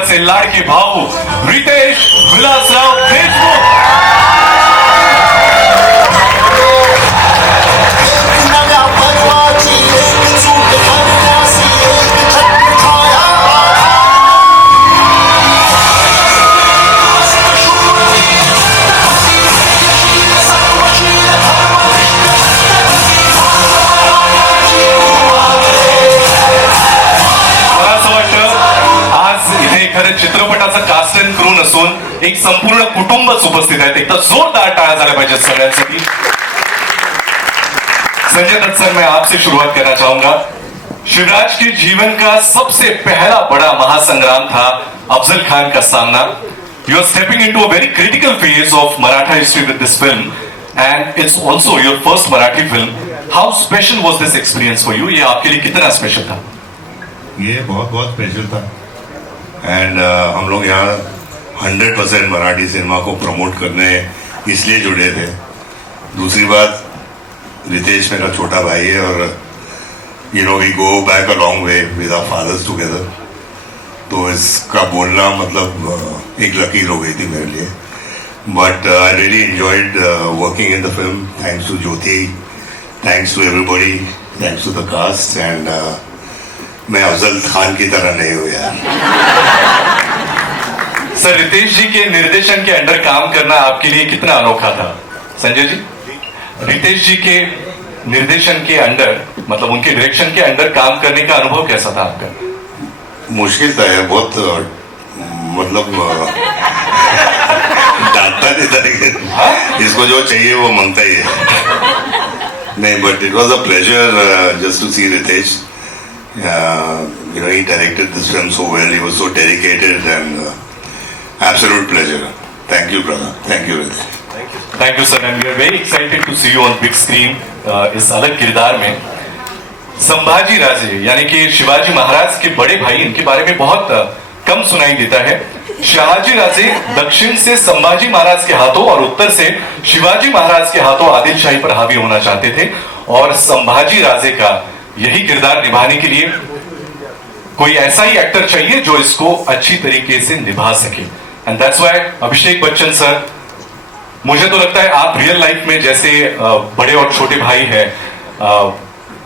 सोलापूरचे लाडके भाऊ रितेश विलासराव देशमुख. चित्रपटाचं कास्ट अँड क्रू नसून एक संपूर्ण कुटुंबच उपस्थित आहेत. एकदा जोरदार टाळ्या झाल्या पाहिजेत सगळ्यांसाठी. संजय दत्त सर, मैं आपसे शुरुआत करना चाहूंगा. शिवराज के जीवन का सबसे पहला बड़ा महासंग्राम था अफजल खान का सामना. You are stepping into a very critical phase of Maratha history with this film and it's also your first Marathi film. How special was this experience for you? ये आपके लिए कितना स्पेशल था? ये बहुत बहुत स्पेशल था. एंड हम लोग यहाँ 100% मराठी सिनेमा को प्रमोट करने इसलिए जुड़े थे. दूसरी बात, रितेश मेरा छोटा भाई है और you know we go back a long way with our fathers together. तो इसका बोलना मतलब एक लकीर हो गई थी मेरे लिए. But I really enjoyed working in the film. Thanks to Jyoti, thanks to everybody, thanks to the cast. And मैं अफजल खान की तरह नहीं हूं यार. सर, रितेश जी के निर्देशन के अंडर काम करना आपके लिए कितना अनोखा था? संजय जी, रितेश जी के निर्देशन के अंडर, मतलब उनके डायरेक्शन के अंडर काम करने का अनुभव कैसा था आपका? मुश्किल था यार, बहुत मतलब डांटता नहीं था लेकिन इसको जो चाहिए वो मांगता ही है. नहीं, but it was a pleasure just to see Riteish. You know, he directed this film so well. He was so dedicated and absolute pleasure. Thank you, brother. Thank you, Ritesh. Thank you, sir. And we are very excited to see you on big screen. इस अलग किरदार में संभाजी राजे यानी कि शिवाजी महाराज के बड़े भाई, इनके बारे में बहुत कम सुनाई देता है. शहाजी राजे दक्षिण से संभाजी महाराज के हाथों और उत्तर से शिवाजी महाराज के हाथों आदिल शाही पर हावी होना चाहते थे. और संभाजी राजे का यही किरदार निभाने के लिए कोई ऐसा ही एक्टर चाहिए जो इसको अच्छी तरीके से निभा सके. एंड दैट्स व्हाई अभिषेक बच्चन सर, मुझे तो लगता है आप रियल लाइफ में जैसे बड़े और छोटे भाई हैं,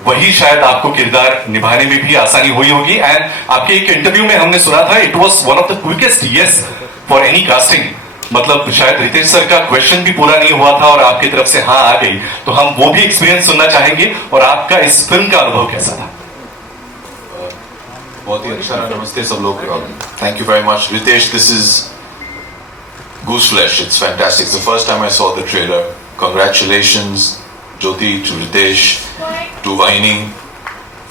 वही शायद आपको किरदार निभाने में भी आसानी हुई होगी. एंड आपके एक इंटरव्यू में हमने सुना था it was one of the quickest yes for any casting. मतलब शायद रितेश सर का क्वेश्चन भी पूरा नहीं हुआ था और आपकी तरफ से हाँ आ गई. तो हम वो भी एक्सपीरियंस सुनना चाहेंगे. और आपका इस फिल्म का अनुभव कैसा था? बहुत ही अच्छा. नमस्ते सब लोग. Thank you very much Riteish. This is Goose Flesh. It's fantastic. It's the first time I saw the trailer. Congratulations, Jyoti, to Ritesh, to Vaining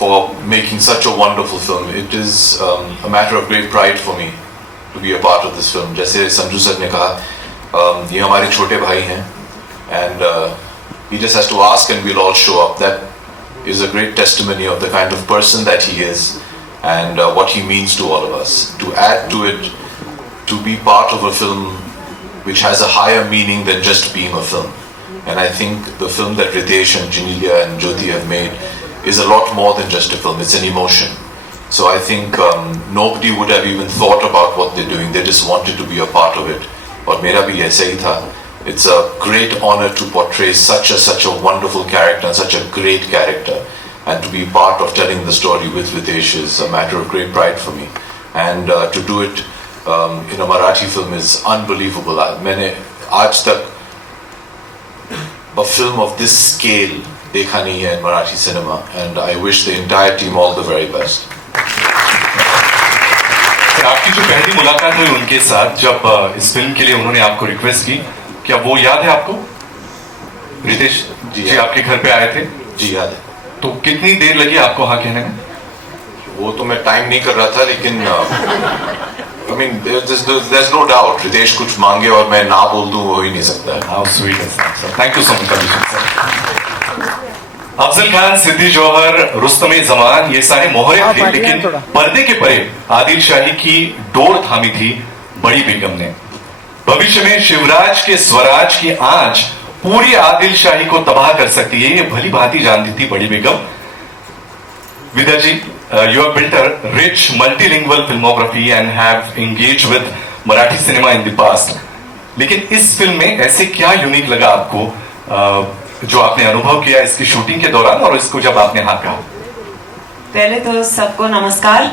for making such a wonderful film. It is a matter of great pride for me to be a part of this film. जैसे Sanju sir ने कहा, ये हमारे छोटे भाई हैं and he just has to ask and we'll all show up. That is a great testimony of the kind of person that he is and what he means to all of us. To add to it, to be part of a film which has a higher meaning than just being a film. And I think the film that Ritesh and Janelia and Jyoti have made is a lot more than just a film. It's an emotion. So I think nobody would have even thought about what they're doing. They just wanted to be a part of it. और मेरा भी ऐसा ही था. It's a great honor to portray such a wonderful character and such a great character. And to be part of telling the story with Ritesh is a matter of great pride for me. And to do it in a Marathi film is unbelievable. मैंने आज तक a film of this scale देखा नहीं है in Marathi cinema, and I wish the entire team all the very best. आपकी जो पहली मुलाकात हुई उनके साथ, जब इस फिल्म के लिए उन्होंने आपको रिक्वेस्ट की, क्या वो याद है आपको? रितेश जी आपके घर पे आए थे? जी याद है. तो कितनी देर लगी आपको हाँ कहने में? वो तो मैं टाइम नहीं कर रहा था, लेकिन I mean, there's no doubt. Riteish कुछ मांगे और मैं ना बोल दूं, वो ही नहीं सकता है. How sweet is that, sir? Thank you so much, Abhishek sir. Afzal Khan, Siddi जौहर, रुस्तमे जमान, ये सारे मोहरे थे, लेकिन पर्दे के परे आदिल शाही की डोर थामी थी बड़ी बेगम ने. भविष्य में शिवराज के स्वराज की आंच पूरी आदिल शाही को तबाह कर सकती है, ये भली भांति जानती थी बड़ी बेगम. विद्या जी, you have built a rich multilingual filmography and have engaged with Marathi cinema in the past. लेकिन इस फिल्म में ऐसे क्या यूनिक लगा आपको जो आपने अनुभव किया इसकी शूटिंग के दौरान और इसको जब आपने हाँ कहा? पहले तो सबको नमस्कार।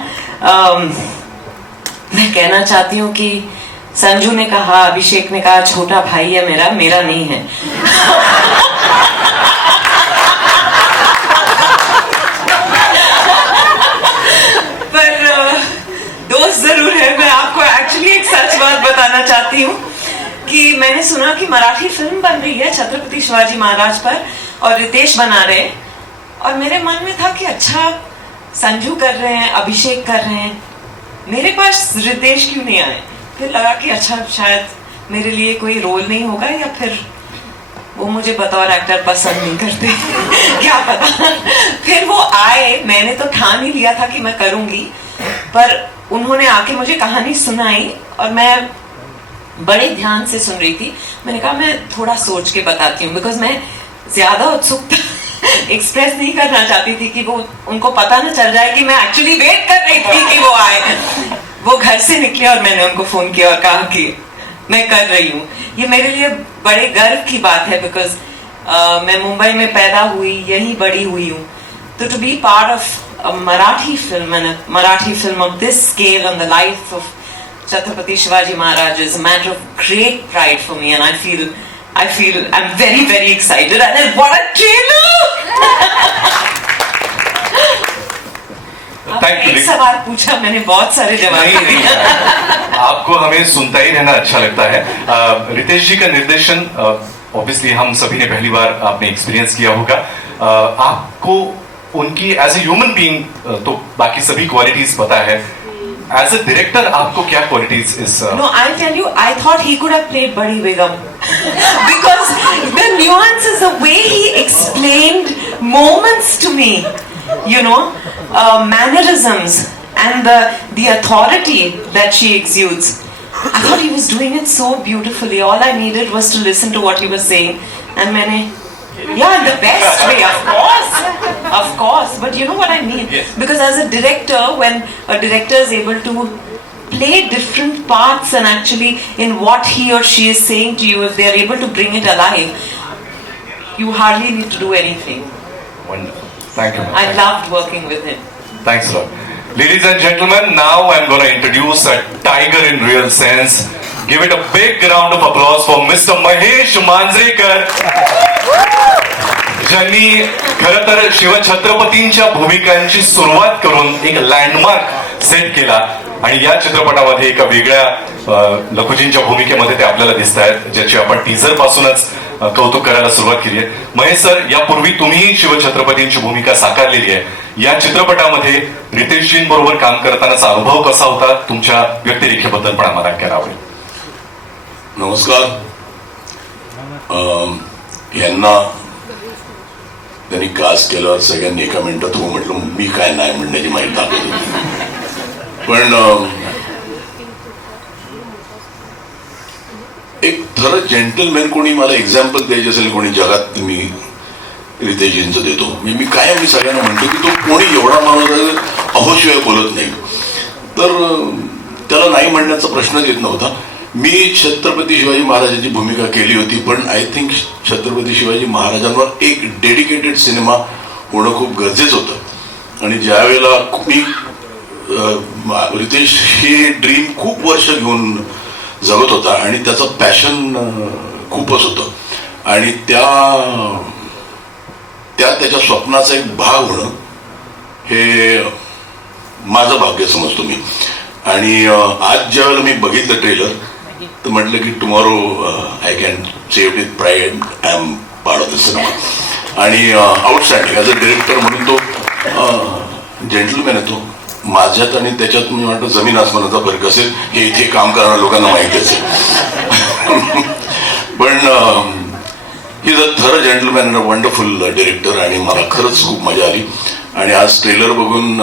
मैं कहना चाहती हूँ कि संजू ने कहा, अभिषेक ने कहा छोटा भाई है मेरा नहीं है। पर दोस्त जरूर है। मैं आपको एक्चुअली एक सच बात बताना चाहती हूँ कि मैंने सुना कि मराठी फिल्म बन रही है छत्रपति शिवाजी महाराज पर और रितेश बना रहे हैं, और मेरे मन में था कि अच्छा संजू कर रहे हैं, अभिषेक कर रहे हैं, मेरे पास रितेश क्यों नहीं आए। फिर लगा कि अच्छा शायद मेरे लिए कोई रोल नहीं होगा या फिर वो मुझे बतौर एक्टर पसंद नहीं करते क्या पता। फिर वो आए, मैंने तो ठान ही लिया था कि मैं करूंगी, पर उन्होंने आके मुझे कहानी सुनाई और मैं बड़े ध्यान से सुन रही थी। मैंने कहा मैं थोड़ा सोच के बताती हूँ, बिकॉज मैं ज्यादा उत्सुकता एक्सप्रेस नहीं करना चाहती थी कि वो उनको पता ना चल जाए कि मैं एक्चुअली वेट कर रही थी कि वो आए। वो घर से निकले और मैंने उनको फोन किया और कहा कि मैं कर रही हूँ। ये मेरे लिए बड़े गर्व की बात है, बिकॉज मैं मुंबई में पैदा हुई, यहीं बड़ी हुई हूँ, तो to be part of a Marathi film and Marathi film of this scale on the life of Chhatrapati Shivaji Maharaj is a matter of great pride for me, and I feel I'm very, very excited. And what a trailer! Thank you. एक सवाल पूछा, मैंने बहुत सारे जवाब दिए। आपको हमें सुनता ही रहना अच्छा लगता है। रितेश जी का निर्देशन ऑब्वियसली हम सभी ने पहली बार आपने एक्सपीरियंस किया होगा। आपको उनकी एज ए ह्यूमन बीइंग तो बाकी सभी क्वालिटीज पता है, as a director आपको क्या qualities is No, I'll tell you, I thought he could have played Badi Begum because the nuances, the way he explained moments to me, you know, mannerisms and the authority that she exudes. I thought he was doing it so beautifully. All I needed was to listen to what he was saying, and Maine yeah, in the best way, of course. But you know what I mean? Yes. Because as a director, when a director is able to play different parts and actually in what he or she is saying to you, if they are able to bring it alive, you hardly need to do anything. wonderful. Thank you. I loved working with him. Thanks a lot. Ladies and gentlemen, now I'm going to introduce a tiger in real sense. Give it a big round of applause for Mr. Mahesh Manjrekar. ज्यांनी खरं तर शिवछत्रपतींच्या भूमिकांची सुरुवात करून एक landmark set केला आणि या चित्रपटामध्ये एका वेगळ्या लखुजींच्या भूमिकेमध्ये ते आपल्याला दिसत आहेत, ज्याची आपण टीझर पासूनच कौतुक करायला सुरुवात केली आहे. महेश सर, यापूर्वी तुम्ही शिवछत्रपतींची भूमिका साकारलेली आहे. या चित्रपटामध्ये रितेशजींबरोबर काम करतानाचा अनुभव कसा होता? तुमच्या व्यक्तिरेखेबद्दल पण आम्हाला ऐकायला आवडेल. नमस्कार. यांना त्यांनी कास्ट केल्यावर सगळ्यांनी एका मिनिटात हो म्हटलं, मी काय नाही म्हणण्याची माहिती दाखवत होती. पण एक खरं जेंटलमॅन कोणी मला एक्झाम्पल द्यायचे असेल कोणी जगात, मी रितेशजींचं देतो. मी कायम सगळ्यांना म्हणतो की तो कोणी एवढा माणूस अहोशिवाय बोलत नाही, तर त्याला नाही म्हणण्याचा प्रश्नच येत नव्हता. मी छत्रपती शिवाजी महाराजांची भूमिका केली होती, पण आय थिंक छत्रपती शिवाजी महाराजांवर एक डेडिकेटेड सिनेमा होणं खूप गरजेचं होतं. आणि ज्या वेळेला मी रितेश हे ड्रीम खूप वर्ष घेऊन जगत होता आणि त्याचं पॅशन खूपच होतं, आणि त्याच्या स्वप्नाचा एक भाग होणं हे माझं भाग्य समजतो मी. आणि आज ज्या वेळेला मी बघितलं ट्रेलर, तर म्हटलं की tomorrow I can save with pride, I am part of the cinema. आणि आउटस्टँडिंग ॲज अ डिरेक्टर म्हणून तो जेंटलमॅन आहे. तो माझ्यात आणि त्याच्यात मी वाटतं जमीन आसमानाचा फरक असेल हे इथे काम करणाऱ्या लोकांना माहिती असेल. पण ही इज अ थर gentleman and a wonderful director, आणि मला खरंच खूप मजा आली. आणि आज ट्रेलर बघून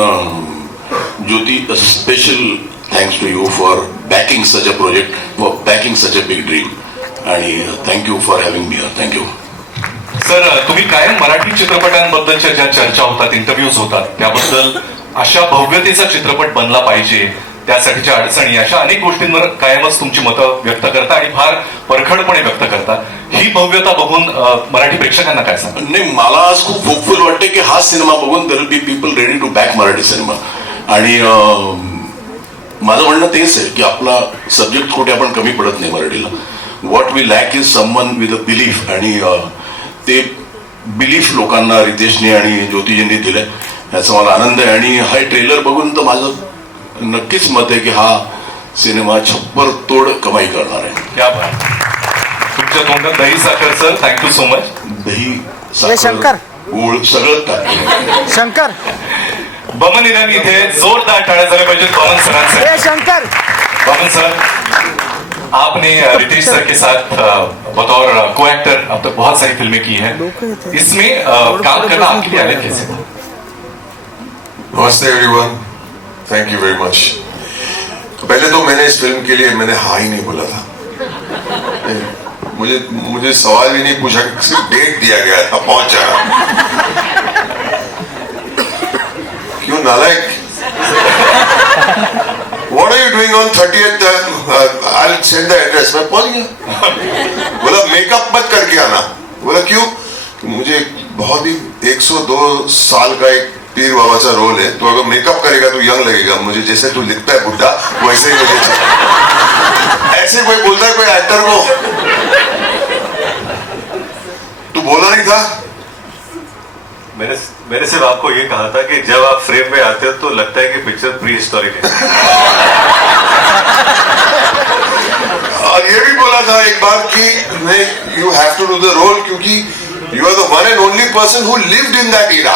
Jyoti, special thanks to you for backing such a project, for backing such a big dream, आणि thank you for having me here. Thank you. Sir, तुम्ही कायम मराठी चित्रपटांबद्दलच्या ज्या चर्चा होतात, इंटरव्ह्यूज होतात, त्याबद्दल अशा भव्यतेचा चित्रपट बनला पाहिजे, त्यासाठीच्या अडचणी, अशा अनेक गोष्टींवर कायमच तुमची मतं व्यक्त करता आणि फार परखडपणे व्यक्त करता. ही भव्यता बघून मराठी प्रेक्षकांना काय सांगा? नाही, मला आज खूप होपफुल वाटते की हा सिनेमा बघून there will be people ready to back Marathi cinema. आणि माझं म्हणणं तेच आहे की आपला सब्जेक्ट कुठे आपण कमी पडत नाही मराठीला. What we lack is someone with a belief, आणि ते बिलीफ लोकांना रितेशने आणि ज्योतिजींनी दिलंय, याचा मला आनंद आहे. आणि हा ट्रेलर बघून तर माझं नक्कीच मत आहे की हा सिनेमा छप्पर तोड कमाई करणार आहे. क्या बात. तुमच्या तोंडात दही साखर सर, थँक्यू सो मच. दही शंकर. साखर गूळ सगळं टाकलं. शंकर, बमन ईरानी इथे जोरदार टाळ्या झाल्या पाहिजेत बमन सरांसाठी. ए शंकर, बमन सर, आपने रितेश सर के साथ बतौर को एक्टर अब तक बहुत सारी फिल्में की हैं. इसमें काम करना आपके लिए अलग कैसे था? नमस्ते everyone, thank you very much. पहले तो मैंने इस फिल्म के लिए मैंने हाँ ही नहीं बोला था. मुझे सवाल भी नहीं पूछा, सिर्फ डेट दिया गया था, पहुंच जाना. क्यों नालायक? What are you doing on 30th? I'll send the address. मैं पहुंच गया. बोला मेकअप मत करके आना. बोला क्यों? मुझे बहुत ही 102 साल का एक पीर बाबा सा रोल है, तो अगर मेकअप करेगा तो यंग लगेगा. मुझे जैसे तू लिखता है बुड्ढा, वैसे ही मुझे चाहिए. ऐसे कोई बोलता है कोई एक्टर को? तू बोला नहीं था? मैंने सिर्फ आपको ये कहा था कि जब आप फ्रेम में आते हो तो लगता है कि पिक्चर प्री हिस्टोरिक है. और ये भी बोला था एक बार कि you have to do the role, क्योंकि you are the one and only person who lived in that era.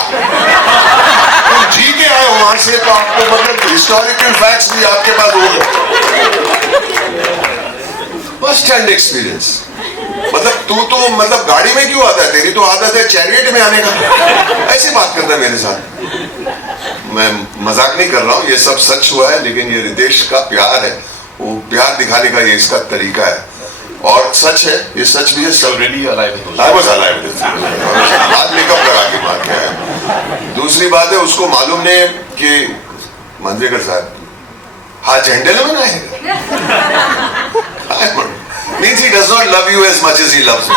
तुम जी के आए हो वहां से, तो आपको मतलब हिस्टोरिकल फैक्ट्स भी आपके पास होंगे. First hand experience. मतलब तू तो मतलब गाड़ी में क्यों आता है? तेरी तो आदत है चैरियट में आने का. ऐसी बात करता है मेरे साथ. मैं मजाक नहीं कर रहा हूँ, ये सब सच हुआ है. लेकिन ये रितेश का प्यार है, वो प्यार दिखाने का ये इसका तरीका है, और सच है, ये सच भी है. Already alive. I was alive. आज मेकअप करा के मार के आया. दूसरी बात है, उसको मालूम नहीं कि मंत्रेकर साहब हाँ जेंटलमैन आएगा. Means he does not love you as much as he loves me.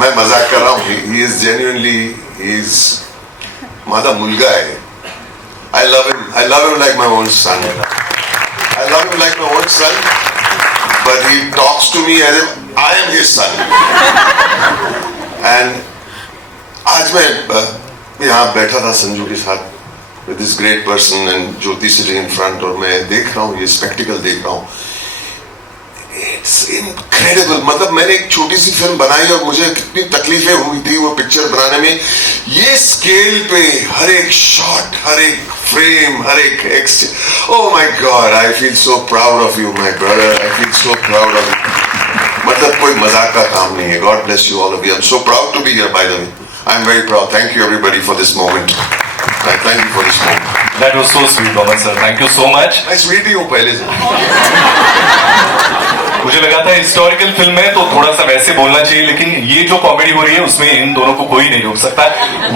मैं मजाक कर रहा हूँ. He is genuinely, he is माझा मुलगा है. I love him like my own son. I love him like my own son, but he talks to me as if I am his son. And आज मैं यहाँ बैठा था संजू के साथ, with this great person and Jyoti sitting in front, और मैं देख रहा हूँ, ये स्पेक्टिकल देख रहा हूँ. It's incredible. मतलब मैंने एक छोटी सी फिल्म बनाई और मुझे कितनी तकलीफें हुई थी वो पिक्चर बनाने में. ये स्केल पे हर एक शॉट, हर एक फ्रेम, हर एक oh my God, I feel so proud of you, my brother. I feel so proud of you. मतलब कोई मजाक का काम नहीं है. God bless you all of you. I'm so proud to be here, by the way. I'm very proud. Thank you everybody for this moment. Thank you for this moment. That was so sweet, Baman sir. Thank you so much. मैं sweet ही हूँ पहले से. मुझे लगा था historical film है तो थोड़ा सा वैसे बोलना चाहिए, लेकिन ये जो कॉमेडी हो रही है उसमें इन दोनों को कोई नहीं रोक सकता.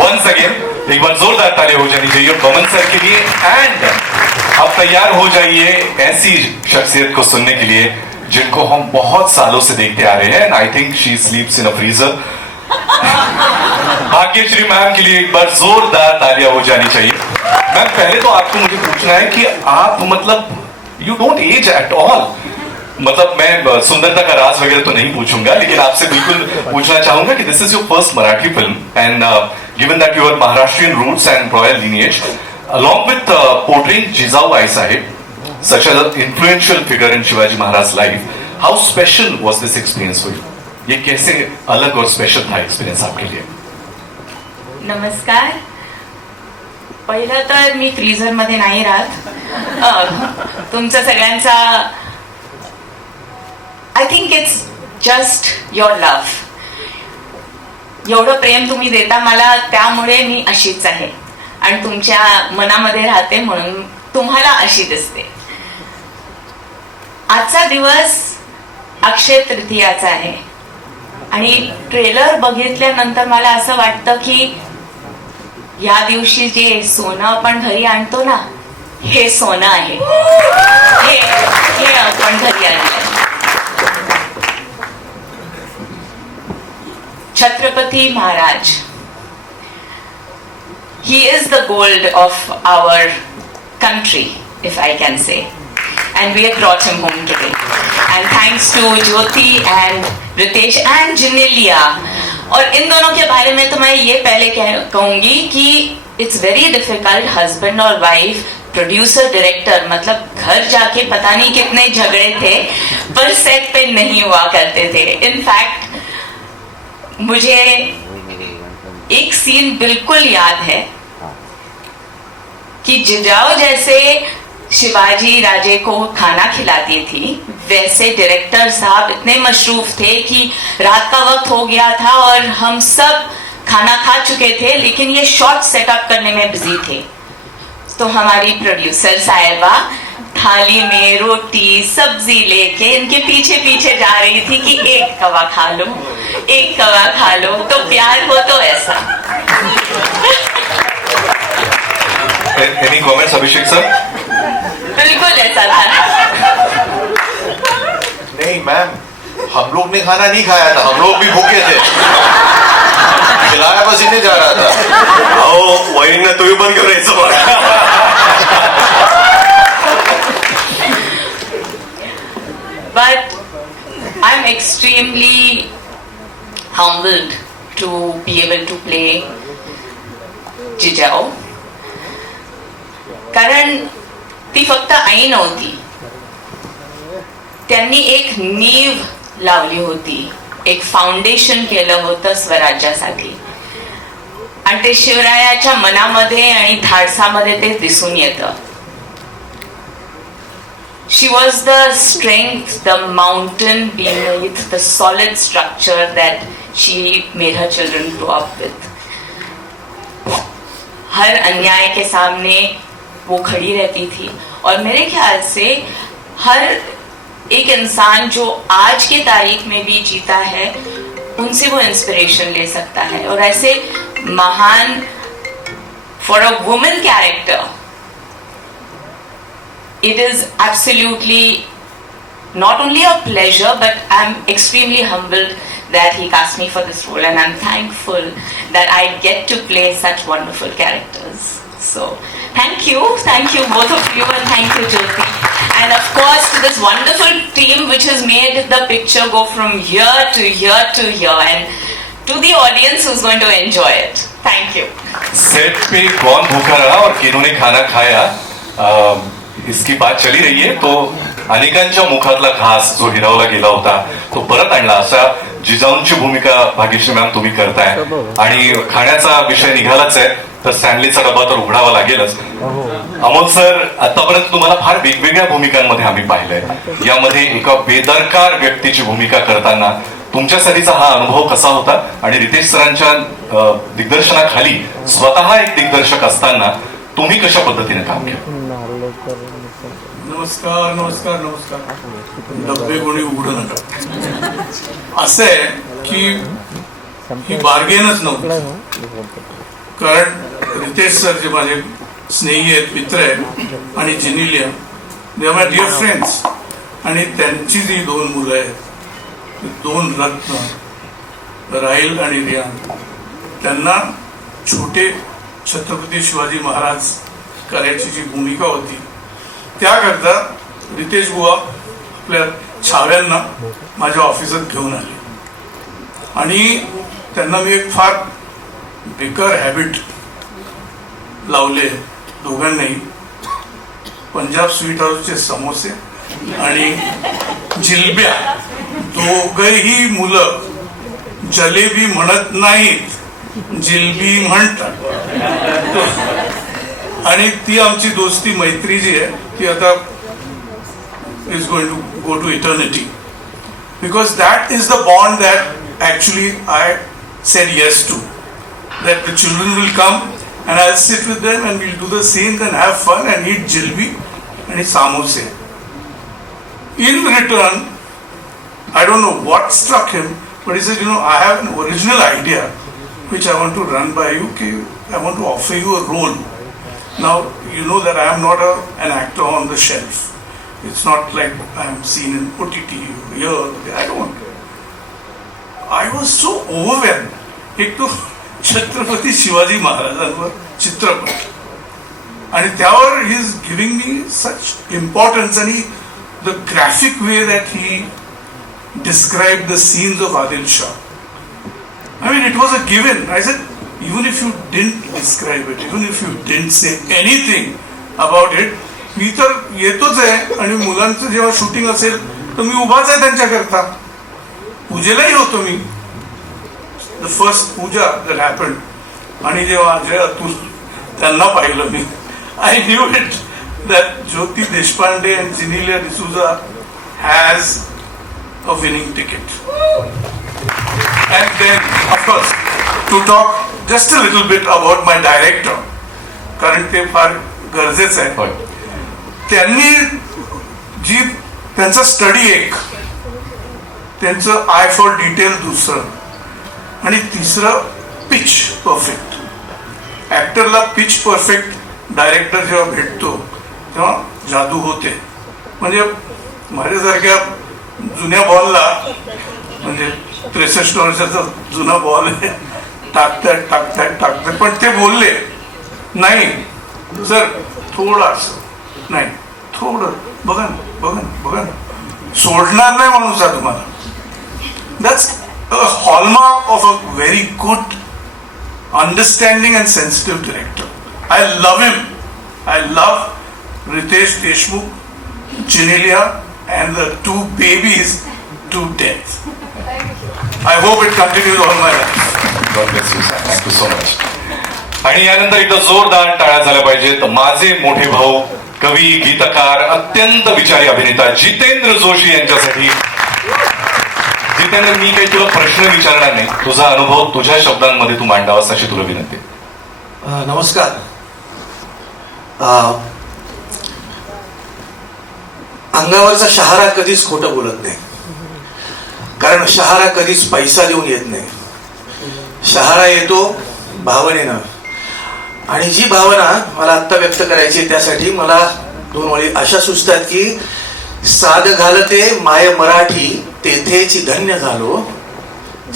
वंस अगेन एक बार जोरदार ताली हो जानी चाहिए बमन सर के लिए. एंड अब तैयार हो जाइए ऐसी शख्सियत को सुनने के लिए जिनको हम बहुत सालों से देखते आ रहे हैं. I think she sleeps in a freezer. Bhagyashree ma'am के लिए एक बार जोरदार तालियां हो जानी चाहिए. मैम पहले तो आपको मुझे पूछना है कि आप मतलब you don't age at all. मतलब मैं सुंदरता का राज वगैरह तो नहीं पूछूंगा, लेकिन आपसे बिल्कुल पूछना चाहूंगा कि this is your first Marathi film and given that your Maharashtrian roots and royal lineage, along with portraying Jizaऊ Ai Sahib, such an influential figure in Shivaji Maharaj's life, how special was this experience for you? ये कैसे अलग और special था experience आपके लिए? नमस्कार. पहिलं तर मी फ्रीझर मध्ये नाही राहत. तुमचा सगळ्यांचा I think it's just your love. एवढं प्रेम तुम्ही देता मला, त्यामुळे मी अशीच आहे आणि तुमच्या मनामध्ये राहते म्हणून तुम्हाला अशी दिसते. आजचा दिवस अक्षय तृतीयाचा आहे आणि ट्रेलर बघितल्यानंतर मला असं वाटतं की या दिवशी जे सोनं आपण घरी आणतो ना, हे सोनं आहे. हे आपण घरी आणलं. Chhatrapati Maharaj, he is the gold of our country, if I can say, and we have brought him home today. And thanks to Jyoti and Ritesh and Janelia. और इन दोनों के बारे में तो मैं ये पहले कहूंगी कि इट्स वेरी डिफिकल्ट, हस्बैंड और वाइफ, प्रोड्यूसर डायरेक्टर, मतलब घर जाके पता नहीं कितने झगड़े थे पर सेट पे नहीं हुआ करते थे. इनफैक्ट मुझे एक सीन बिल्कुल याद है कि जिजाऊ जैसे शिवाजी राजे को खाना खिलाती थी, वैसे डायरेक्टर साहब इतने मशरूफ थे कि रात का वक्त हो गया था और हम सब खाना खा चुके थे, लेकिन ये शॉट सेटअप करने में बिजी थे. तो हमारी प्रोड्यूसर साहिबा थाली में रोटी सब्जी लेके इनके पीछे पीछे जा रही थी कि एक कवा खा लो, एक कवा खा लो. तो प्यार हो तो ऐसा. एनी कमेंट्स अभिषेक सर? बिल्कुल ऐसा था. नहीं मैम, हम लोग ने खाना नहीं खाया था, हम लोग भी भूखे थे. खिलाया बस इन्हें जा रहा था. अहो वहिनींना तुम्ही पण घेऊन यायचं बघा. But I'm extremely humbled to be able to play Jijau. कारण ती फक्त आई नव्हती, त्यांनी एक नीव लावली होती, एक फाउंडेशन केलं होतं स्वराज्यासाठी. आणि ते शिवरायाच्या मनामध्ये आणि धाडसामध्ये ते दिसून येतं. She was the strength, the mountain beneath the solid structure that she made her children grow up with. हर अन्याय के सामने वो खड़ी रहती थी और मेरे ख्याल से हर एक इंसान जो आज के तारीख में भी जीता है, उनसे वो इंस्पिरेशन ले सकता है. और ऐसे महान, for a woman character, it is absolutely not only a pleasure, but I'm extremely humbled that he cast me for this role, and I'm thankful that I get to play such wonderful characters. So thank you both of you, and thank you Jyoti, and of course to this wonderful team which has made the picture go from here to here to here, and to the audience who's going to enjoy it. Thank you. Set पे कौन भूखा रहा और किन्होंने खाना खाया, इसकी बात चली रही आहे. तो अनेकांच्या मुखातला घास जो हिरावला गेला होता तो परत आणला, अशा जिजाऊंची भूमिका भाग्यश्री मॅम तुम्ही करताय. आणि खाण्याचा विषय निघालाच आहे तर स्टॅनलीचा डबा तर उघडावा लागेलच. अमोल सर, आतापर्यंत तुम्हाला फार वेगवेगळ्या भूमिकांमध्ये आम्ही पाहिलंय. यामध्ये एका बेदरकार व्यक्तीची भूमिका करताना तुमच्यासाठीचा हा अनुभव कसा होता, आणि रितेश सरांच्या दिग्दर्शनाखाली स्वतः एक दिग्दर्शक असताना तुम्ही कशा पद्धतीने काम केलं? नमस्कार नमस्कार नमस्कार. डब्बे कोणी उघडू नका. असं आहे की ही बार्गेनच नव्हती. कारण रितेश सर जे माझे स्नेही आहेत, मित्र आहेत, आणि Genelia, they are my dear friends. आणि त्यांची जी दोन मुलं आहेत, दोन रत्न, राहिल आणि रियान, त्यांना छोटे छत्रपती शिवाजी महाराज करायची जी भूमिका होती, त्याकरता रितेश बुवा आपल्या छाव्यांना माझ्या ऑफिसात घेऊन आले. आणि त्यांना मी एक फार बेकार हॅबिट लावले दोघांनाही. पंजाब स्वीट हाऊसचे समोसे आणि जिलब्या. दोघही मुलं जलेबी म्हणत नाहीत, जिलबी म्हणतात. आणि ती आमची दोस्ती, मैत्री जी आहे ती आता is going to go to eternity, because that is the bond that actually I said yes to. That the children will come and I'll sit with them and we'll do the same and have fun and eat jalebi and samosa. In return, I don't know what struck him, but he said, I have an original idea which I want to run by you. I want to offer you a role. Now, you know that I am not an actor on the shelf. It's not like I am seen in OTT here. I don't. I was so overwhelmed. एक तो छत्रपती शिवाजी महाराजांवर चित्रपट आणि त्यावर he is giving me such importance आणि the graphic way that he described the scenes of Adil Shah. I mean, it was a given. I said, even if you didn't describe it, even if you didn't say anything about it, मी तर येतोच आहे आणि मुलांचं जेव्हा shooting असेल तर मी उभाच आहे त्यांच्याकरता. पूजेलाही होतो मी. The first puja that happened आणि जेव्हा अजय अतुल त्यांना पाहिलं मी, I knew it that Jyoti Deshpande and Genelia D'Souza has a winning ticket. And then, of course, to talk just a little bit about my director, कारण ते फार गरजेचं आहे. त्यांनी जी त्यांचा स्टडी एक, त्यांचं आय फॉर डिटेल दुसरं आणि तिसरं पिच परफेक्ट. ऍक्टरला पिच परफेक्ट डायरेक्टर जेव्हा भेटतो तेव्हा जादू होते. म्हणजे माझ्यासारख्या जुन्या बॉलला, म्हणजे 63 वर्षाचा जुना बॉल आहे, टाकतात पण ते बोलले नाही सर थोडास नाही, थोडं बघा ना सोडणार नाही माणूस आहे तुम्हाला. That's a hallmark of a very good understanding and sensitive director. I love him. I love Riteish Deshmukh, Genelia and the two babies to death. I hope it continues all my life. God bless you, sir. Thank you so much. आणि यानंतर एकदा जोरदार टाळ्या झाल्या पाहिजेत माझे मोठे भाऊ, कवी, गीतकार, अत्यंत विचारी अभिनेता जितेंद्र जोशी यांच्यासाठी. जितेंद्र, मी काही तुला प्रश्न विचारणार नाही, तुझा अनुभव तुझ्या शब्दांमध्ये तू मांडावास अशी तुला विनंती. नमस्कार. अंगावरचा शहारा कधीच खोटं बोलत नाही, कारण शहारा कधीच पैसा देऊन येत नाही. शहारा येतो भावनेनं, आणि जी भावना मला आत्ता व्यक्त करायची त्यासाठी मला 2 ओळी अशा सुचतात की साद घालते माय मराठी तेथेची धन्य झालो,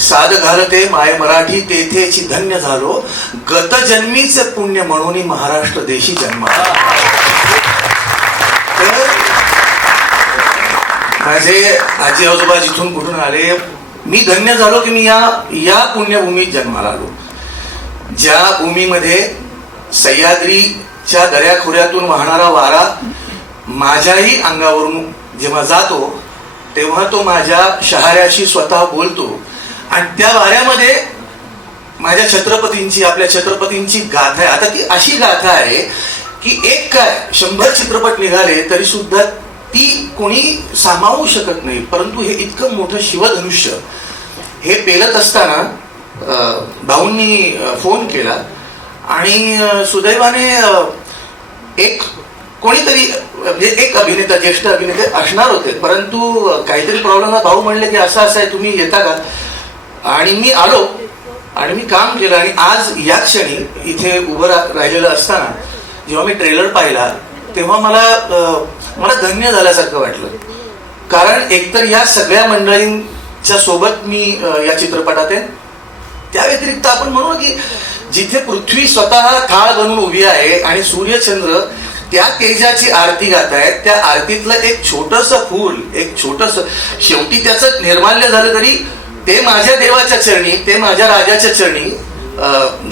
साद घालते माय मराठी तेथेची धन्य झालो, गत जन्मीचे पुण्य म्हणून महाराष्ट्र देशी जन्माला. माझे आजी आजोबा जिथून कुठून आले, मी धन्य झालो की मी या पुण्यभूमीत जन्माला आलो, ज्या भूमीमध्ये सह्याद्रीच्या दऱ्याखोऱ्यातून वाहणारा वारा माझ्याही अंगावरून जेव्हा जातो तेव्हा तो माझ्या शहाऱ्याशी स्वतः बोलतो, आणि त्या वाऱ्यामध्ये माझ्या छत्रपतींची, आपल्या छत्रपतींची गाथा आहे. आता ती अशी गाथा आहे की एक काय 100 चित्रपट निघाले तरी सुद्धा ती कोणी सामावू शकत नाही. परंतु हे इतकं मोठं शिवधनुष्य हे पेलत असताना भाऊंनी फोन केला आणि सुदैवाने एक कोणीतरी, म्हणजे एक अभिनेता, ज्येष्ठ अभिनेते असणार होते, परंतु काहीतरी प्रॉब्लेम. भाऊ म्हणले की असं आहे, तुम्ही येता का? आणि मी आलो आणि मी काम केलं. आणि आज या क्षणी इथे उभं राहिलेलं असताना जेव्हा मी ट्रेलर पाहिला तेव्हा मला धन्य झाल्यासारखं वाटलं. कारण एकतर या सगळ्या मंडळींच्या सोबत मी या चित्रपटात आहे. त्या व्यतिरिक्त आपण म्हणू की जिथे पृथ्वी स्वतः थाळ बनून उभी आहे आणि सूर्यचंद्र त्या तेजाची आरती गात आहेत, त्या आरतीतलं एक छोटंसं फूल, एक छोटंसं, शेवटी त्याचं निर्माल्य झालं तरी ते माझ्या देवाच्या चरणी, ते माझ्या राजाच्या चरणी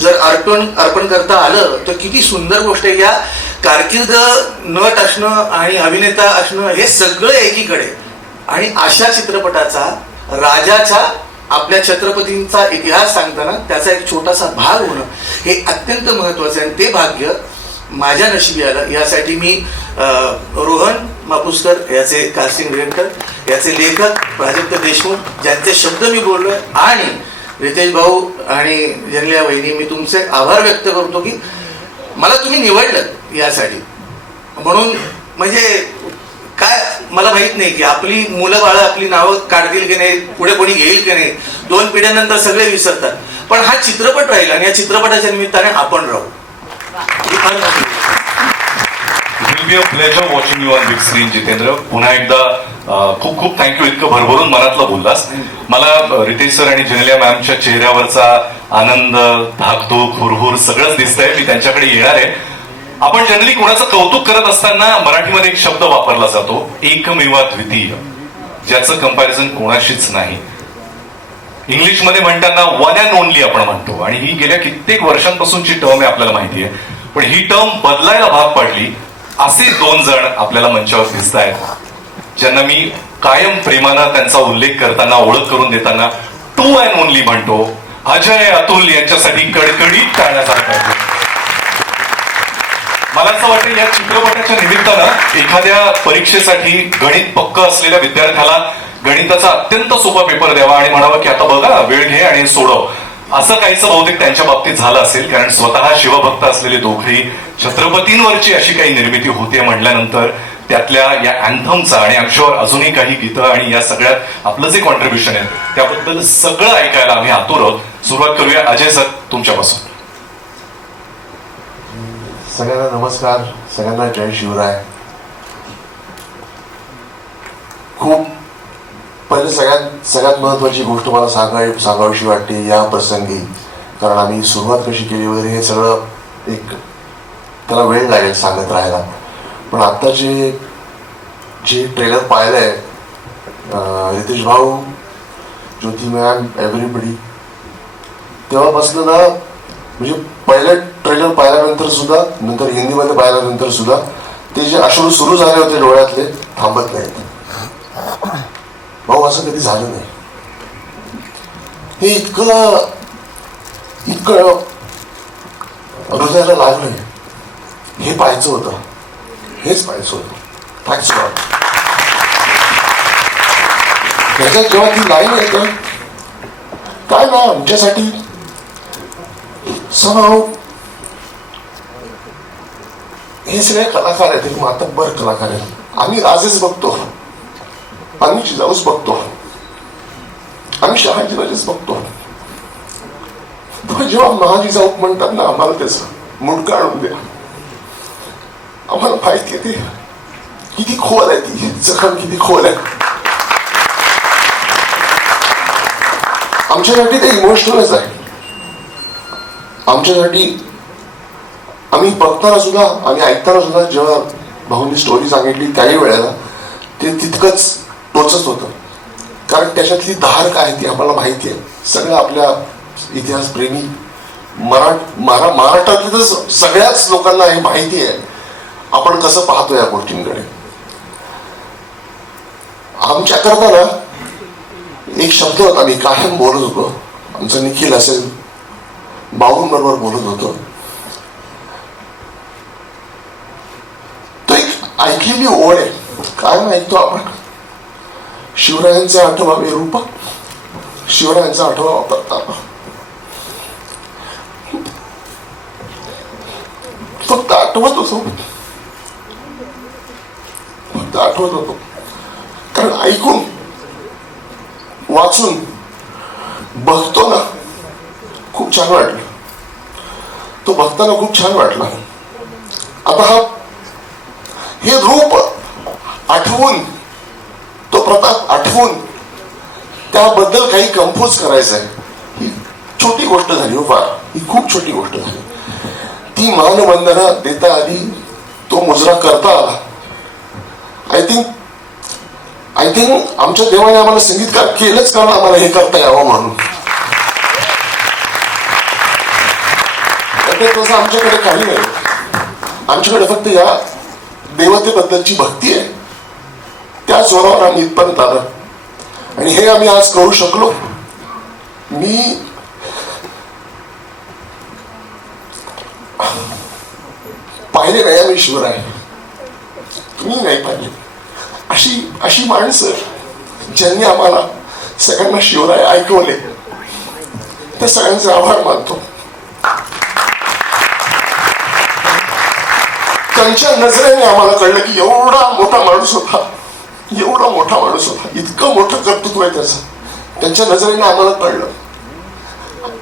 जर अर्पण करता आलं तर किती सुंदर गोष्ट आहे. या कारकीर्द नट असणं आणि अभिनेता असणं हे सगळं एकीकडे, आणि अशा चित्रपटाचा, राजाचा, आपल्या छत्रपतींचा इतिहास सांगताना त्याचा एक छोटासा भाग होणं हे अत्यंत महत्वाचं आहे. आणि ते भाग्य माझ्या नशिबी आलं. यासाठी मी रोहन मापुसकर याचे कास्टिंग डिरेक्टर, याचे लेखक प्राजक्त देशमुख, ज्यांचे शब्द मी बोललोय, आणि रितेश भाऊ आणि जनलिया वहिनी, मी तुमचे आभार व्यक्त करतो की मला तुम्ही निवडलं यासाठी. म्हणून म्हणजे काय मला माहित नाही की आपली मुलं बाळं आपली नावं काढतील की नाही, पुढे कोणी घेईल की नाही, 2 पिढ्यानंतर सगळे विसरतात, पण हा चित्रपट राहील आणि या चित्रपटाच्या निमित्ताने आपण राहू. ही फार मोठी गोष्ट आहे. It will be a pleasure watching you on big screen, Jitendra. पुन्हा एकदा खूप खूप थँक्यू, इतकं भरभरून मनातलं बोललास. मला रितेश सर आणि जेनेलिया मॅमच्या चेहऱ्यावरचा आनंद, धाकधूक, हुरहुर सगळंच दिसतंय. मी त्यांच्याकडे येणार आहे. आपण जनरली कोणाचं कौतुक करत असताना मराठीमध्ये एक शब्द वापरला जातो, एकमेवा द्वितीय, ज्याचं कंपॅरिझन कोणाशीच नाही. इंग्लिशमध्ये म्हणताना वन अँड ओनली आपण म्हणतो, आणि ही गेल्या कित्येक वर्षांपासूनची टर्म आहे, आपल्याला माहिती आहे. पण ही टर्म बदलायला भाग पडली. असे दोन जण आपल्याला मंचावर दिसत आहेत, ज्यांना मी कायम प्रेमानं त्यांचा उल्लेख करताना, ओळख करून देताना टू अँड ओनली म्हणतो. अजय अतुल यांच्यासाठी कडकडीत टाळण्याचा करतो. मला असं वाटतं या चित्रपटाच्या निमित्तानं एखाद्या परीक्षेसाठी गणित पक्क असलेल्या विद्यार्थ्याला गणिताचा अत्यंत सोपा पेपर द्यावा आणि म्हणावं की आता बघा, वेळ घे आणि सोडव, असं काहीच बहुतेक त्यांच्या बाबतीत झालं असेल. कारण स्वतः शिवभक्त असलेले दोघेही छत्रपतींवरची अशी काही निर्मिती होते म्हटल्यानंतर त्यातल्या या अँथमचा आणि आमच्यावर अजूनही काही गीतं आणि या सगळ्यात आपलं जे कॉन्ट्रीब्युशन आहे त्याबद्दल सगळं ऐकायला आम्ही आतुर आहोत. सुरुवात करूया अजय सर तुमच्यापासून. सगळ्यांना नमस्कार, सगळ्यांना जय शिवराय. खूप पहिले सगळ्यात महत्वाची गोष्ट मला सांगावीशी वाटते या प्रसंगी, कारण आम्ही सुरुवात कशी केली वगैरे हे सगळं एक त्याला वेळ लागेल सांगत राहायला. पण आता जे ट्रेलर पाहिलंय, रितेश भाऊ, ज्योती मॅम, एव्हरीबडी, तेव्हापासून ना, म्हणजे पहिलं ट्रेलर पाहिल्यानंतर सुद्धा, नंतर हिंदीमध्ये पाहिल्यानंतर सुद्धा ते जे अश्रू सुरू झाले होते डोळ्यातले थांबत नाहीत. भाऊ असं कधी झालं नाही. हे इतकं हृदयाला लागलंय. हे पाहायचं होतं, हेच पाहायचं होतं. Thanks lot. त्याच्यात जेव्हा ती लाईन येतं, काय ना आमच्यासाठी समहाऊ हे सगळे कलाकार आहेत, हे मातब्बर कलाकार आहेत. आम्ही राजेच बघतो, आम्ही जिजाऊच बघतो, आम्ही शहाजीराजेच बघतो. जेव्हा महाजिजाऊ म्हणतात ना, आम्हाला त्याचं मुंडकं आणून द्या. आम्हाला माहिती आहे ते किती खोल आहे, ती जखम किती खोल आहे. आमच्यासाठी ते इमोशनलच आहे. आमच्यासाठी आम्ही बघताना सुद्धा, आम्ही ऐकताना सुद्धा, जेव्हा भाऊंनी स्टोरी सांगितली त्याही वेळेला ते तितकंच टोचत होतं. कारण त्याच्यातली धार काय ती आम्हाला माहिती आहे. सगळं आपल्या इतिहास प्रेमी महाराष्ट्रातल्या तर सगळ्याच लोकांना हे माहिती आहे आपण कसं पाहतो या गोष्टींकडे. आमच्या करता ना एक शब्द होता, मी कायम बोलत होतो, आमचा निखिल असेल, भाऊंबरोबर बोलत होतो. तो एक ऐकलेली ओळ आहे, कायम ऐकतो आपण. शिवरायांचे 8वे रूप, शिवरायांचा 8वा प्रताप. फक्त आठवत होतो, कारण ऐकून, वाचून, बघतो ना खूप छान वाटलं. तो बघताना खूप छान वाटला. आता हे रूप आठवून, तो प्रताप आठवून त्याबद्दल काही कंपोज करायचं आहे, ही छोटी गोष्ट झाली. हो फार, ही खूप छोटी गोष्ट झाली. ती मानवंदना देता आली, तो मुजरा करता आला. आय थिंक आमच्या देवाने आम्हाला संगीतकार केलंच, कारण आम्हाला हे करता यावं म्हणून. तसं आमच्याकडे काही नाही. आमच्याकडे फक्त या देवतेबद्दलची भक्ती आहे. त्या जोरावर आम्ही इथपर्यंत आलो आणि हे आम्ही आज करू शकलो. मी पाहिले नाही आम्ही शिवराय, तुम्ही नाही पाहिले. अशी माणसं ज्यांनी आम्हाला सगळ्यांना शिवराय ऐकवले, त्या सगळ्यांचे आभार मानतो. त्यांच्या नजरेने आम्हाला कळलं की एवढा मोठा माणूस होता, इतकं मोठं कर्तृत्व आहे त्याचं. त्यांच्या नजरेने आम्हाला कळलं.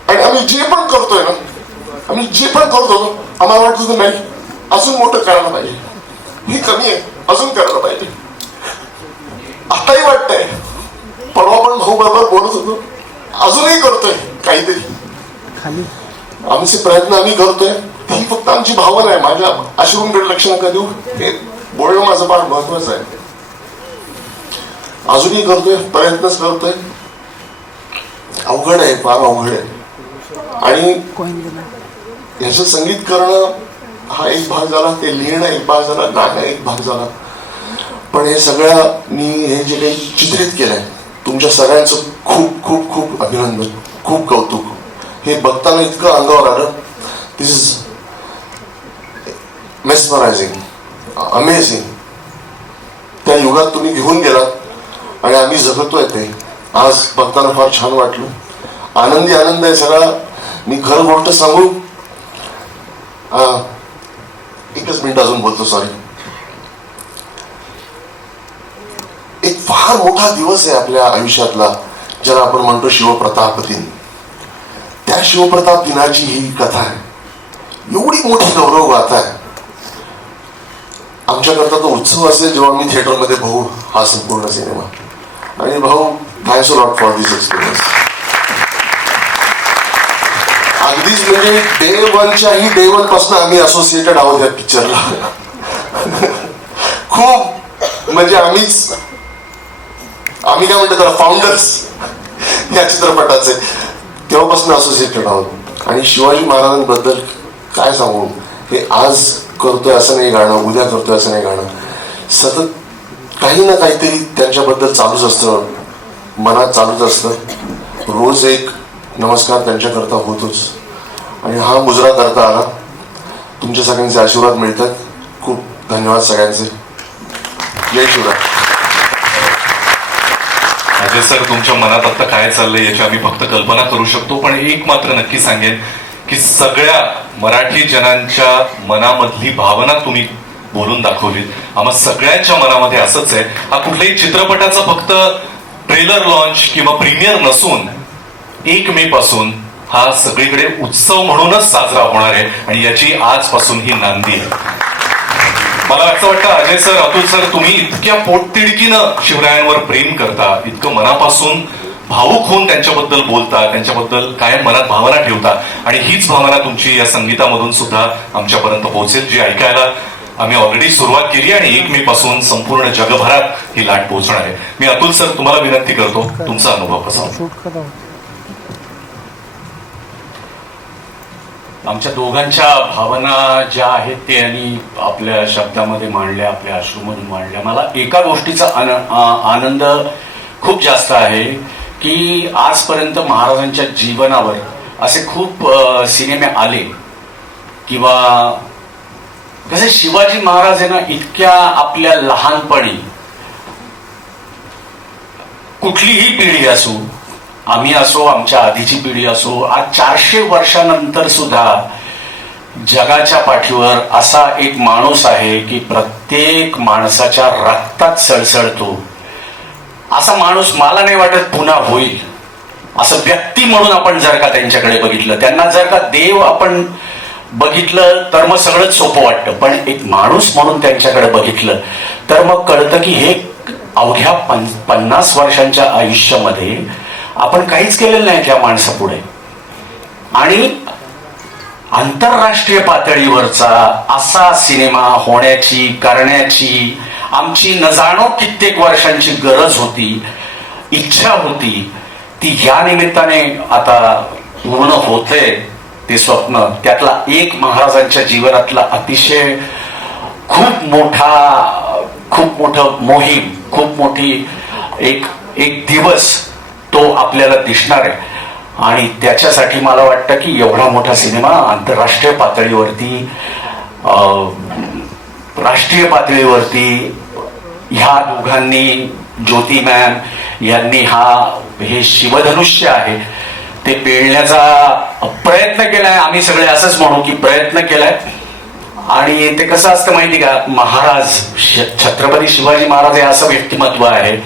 आणि आम्ही जे पण करतोय ना, आम्हाला वाटत होतं नाही अजून मोठं करायला पाहिजे, ही कमी आहे अजून करायला पाहिजे. आताही वाटतंय, परवा पण भाऊ बरोबर बोलत होतो, अजूनही करतोय काहीतरी. आमचे प्रयत्न आम्ही करतोय, ही फक्त आमची भावना आहे. माझ्या अश्रूंकडे लक्ष नका देऊ, हे बोलणं माझं फार महत्वाचं आहे. अजूनही करतोय, प्रयत्नच करतोय. अवघड आहे, फार अवघड आहे. आणि याचं संगीत करणं हा एक भाग झाला, ते लिहिणं एक भाग झाला, गाणं एक भाग झाला. पण हे सगळं मी हे जे काही चित्रित केलंय, तुमच्या सगळ्यांचं खूप खूप खूप अभिनंदन, खूप कौतुक. हे बघताना इतकं अंगावर आलं. दिस इज मेस्मरायझिंग, अमेझिंग. त्या युगात तुम्ही घेऊन गेलात आणि आम्ही जगतोय ते. आज बघताना फार छान वाटलं. आनंदी आनंद आहे सगळा. मी खरं गोष्ट सांगू, एकच मिनिट अजून बोलतो, सॉरी. एक फार मोठा दिवस आहे आपल्या आयुष्यातला, ज्याला आपण म्हणतो शिवप्रताप दिन. त्या शिवप्रताप दिनाची ही कथा आहे. एवढी मोठी गौरव गाथा आहे. आमच्याकरता तो उत्सव असेल जेव्हा मी थिएटरमध्ये बघू हा संपूर्ण सिनेमा. आणि भाऊ, thanks a lot for this experience. अगदीच म्हणजे डे वनच्याही डे वन पासून आम्ही असोसिएटेड आहोत या पिक्चरला. खूप म्हणजे आम्ही काय म्हणतो त्याला, फाउंडर्स या चित्रपटाचे, तेव्हापासून असोसिएटेड आहोत. आणि शिवाजी महाराजांबद्दल काय सांगू, हे आज करतोय असं नाही गाणं, उद्या करतोय असं नाही गाणं, सतत काही ना काहीतरी त्यांच्याबद्दल चालूच असतं, मनात चालूच असतं. रोज एक नमस्कार त्यांच्याकरता होतोच. आणि हा मुजरा करता आला. तुमच्या सगळ्यांचे आशीर्वाद मिळतात. खूप धन्यवाद सगळ्यांचे. जय शिवराय. अजय सर, तुमच्या मनात आता काय चाललंय याची आम्ही फक्त कल्पना करू शकतो. पण एक मात्र नक्की सांगेन की सगळ्या मराठी जनांच्या मनामधली भावना तुम्ही बोलून दाखवलीत. आम्हा सगळ्यांच्या मनामध्ये असंच आहे. हा कुठल्याही चित्रपटाचा फक्त ट्रेलर लॉन्च किंवा प्रीमियर नसून 1 मे पासून हा सगळीकडे उत्सव म्हणूनच साजरा होणार आहे. आणि याची आजपासून ही नांदी आहे. मला असं वाटतं अजय सर, अतुल सर, तुम्ही इतक्या पोटतिडकीनं शिवरायांवर प्रेम करता, इतकं मनापासून भावुक होऊन त्यांच्याबद्दल बोलता, त्यांच्याबद्दल कायम मनात भावना ठेवता. आणि हीच भावना तुमची या संगीतामधून सुद्धा आमच्यापर्यंत पोहोचेल, जी ऐकायला आम्ही ऑलरेडी सुरुवात केली आणि 1 मे पासून संपूर्ण जगभरात ही लाट पोहोचणार आहे. मी अतुल सर तुम्हाला विनंती करतो, तुमचा अनुभव कसा? आमच्या दोघांच्या भावना ज्या आहेत ते आणि आपल्या शब्दामध्ये मांडल्या, आपल्या अश्रूमधून मांडल्या. मला एका गोष्टीचा आनंद खूप जास्त आहे की आजपर्यंत महाराजांच्या जीवनावर असे खूप सिनेमे आले, किंवा कसे शिवाजी महाराज आहे ना, इतक्या आपल्या लहानपणी, कुठलीही पिढी असो, आम्ही असो, आमच्या आधीची पिढी असो, आज 400 वर्षानंतर सुद्धा जगाच्या पाठीवर असा एक माणूस आहे की प्रत्येक माणसाच्या रक्तात सळसळतो. असा माणूस मला नाही वाटत पुन्हा होईल. असं व्यक्ती म्हणून आपण जर का त्यांच्याकडे बघितलं, त्यांना जर का देव आपण बघितलं तर मग सगळंच सोपं वाटतं. पण एक माणूस म्हणून त्यांच्याकडे बघितलं तर मग कळतं की हे अवघ्या 50 वर्षांच्या आयुष्यामध्ये आपण काहीच केलेलं नाही त्या माणसापुढे. आणि आंतरराष्ट्रीय पातळीवरचा असा सिनेमा होण्याची, करण्याची आमची न जाणो कित्येक वर्षांची गरज होती, इच्छा होती. ती या निमित्ताने आता पूर्ण होते ते स्वप्न. त्यातला एक महाराजांच्या जीवनातला अतिशय खूप मोठं मोहीम, खूप मोठी एक दिवस तो आपल्याला दिसणार आहे. आणि त्याच्यासाठी मला वाटतं की एवढा मोठा सिनेमा आंतरराष्ट्रीय पातळीवरती, राष्ट्रीय पातळीवरती ह्या दोघांनी, ज्योती मॅम यांनी हे शिवधनुष्य आहे ते पेळण्याचा प्रयत्न केलाय. आम्ही सगळे असंच म्हणू की प्रयत्न केलाय. आणि ते कसं असतं माहिती का, महाराज, छत्रपती शिवाजी महाराज हे असं व्यक्तिमत्व आहे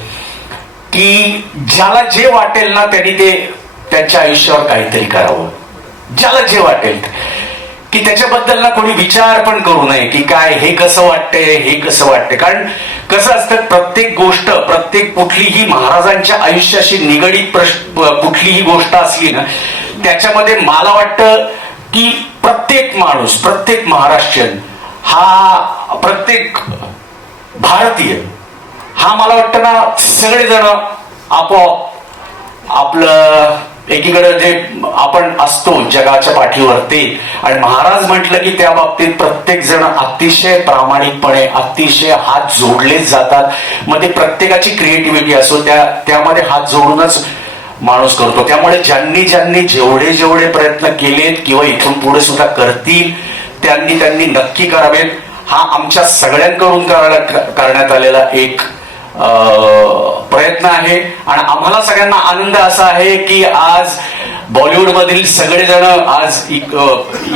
की ज्याला जे वाटेल ना त्यांनी ते त्यांच्या आयुष्यावर काहीतरी करावं, ज्याला जे वाटेल की त्याच्याबद्दल ना कोणी विचार पण करू नये की काय हे कसं वाटतंय, हे कसं वाटतंय. कारण कसं असतं, प्रत्येक गोष्ट, प्रत्येक कुठलीही महाराजांच्या आयुष्याशी निगडीत कुठलीही गोष्ट असली ना, त्याच्यामध्ये मला वाटतं की प्रत्येक माणूस, प्रत्येक महाराष्ट्रीयन हा, प्रत्येक भारतीय हा, मला वाटतं ना, सगळेजण आपोआप आपलं एकीकडे जे आपण असतो जगाच्या पाठीवर ते, आणि महाराज म्हटलं की त्या बाबतीत प्रत्येक जण अतिशय प्रामाणिकपणे, अतिशय हात जोडलेच जातात. मग ते प्रत्येकाची क्रिएटिव्हिटी असो, त्यामध्ये हात जोडूनच माणूस करतो. त्यामुळे ज्यांनी जेवढे प्रयत्न केलेत किंवा इथून पुढे सुद्धा करतील त्यांनी नक्की करावेत. हा आमच्या सगळ्यांकडून करण्यात आलेला एक प्रयत्न आहे. आणि आम्हाला सगळ्यांना आनंद असा आहे की आज बॉलिवूड मधील सगळेजण आज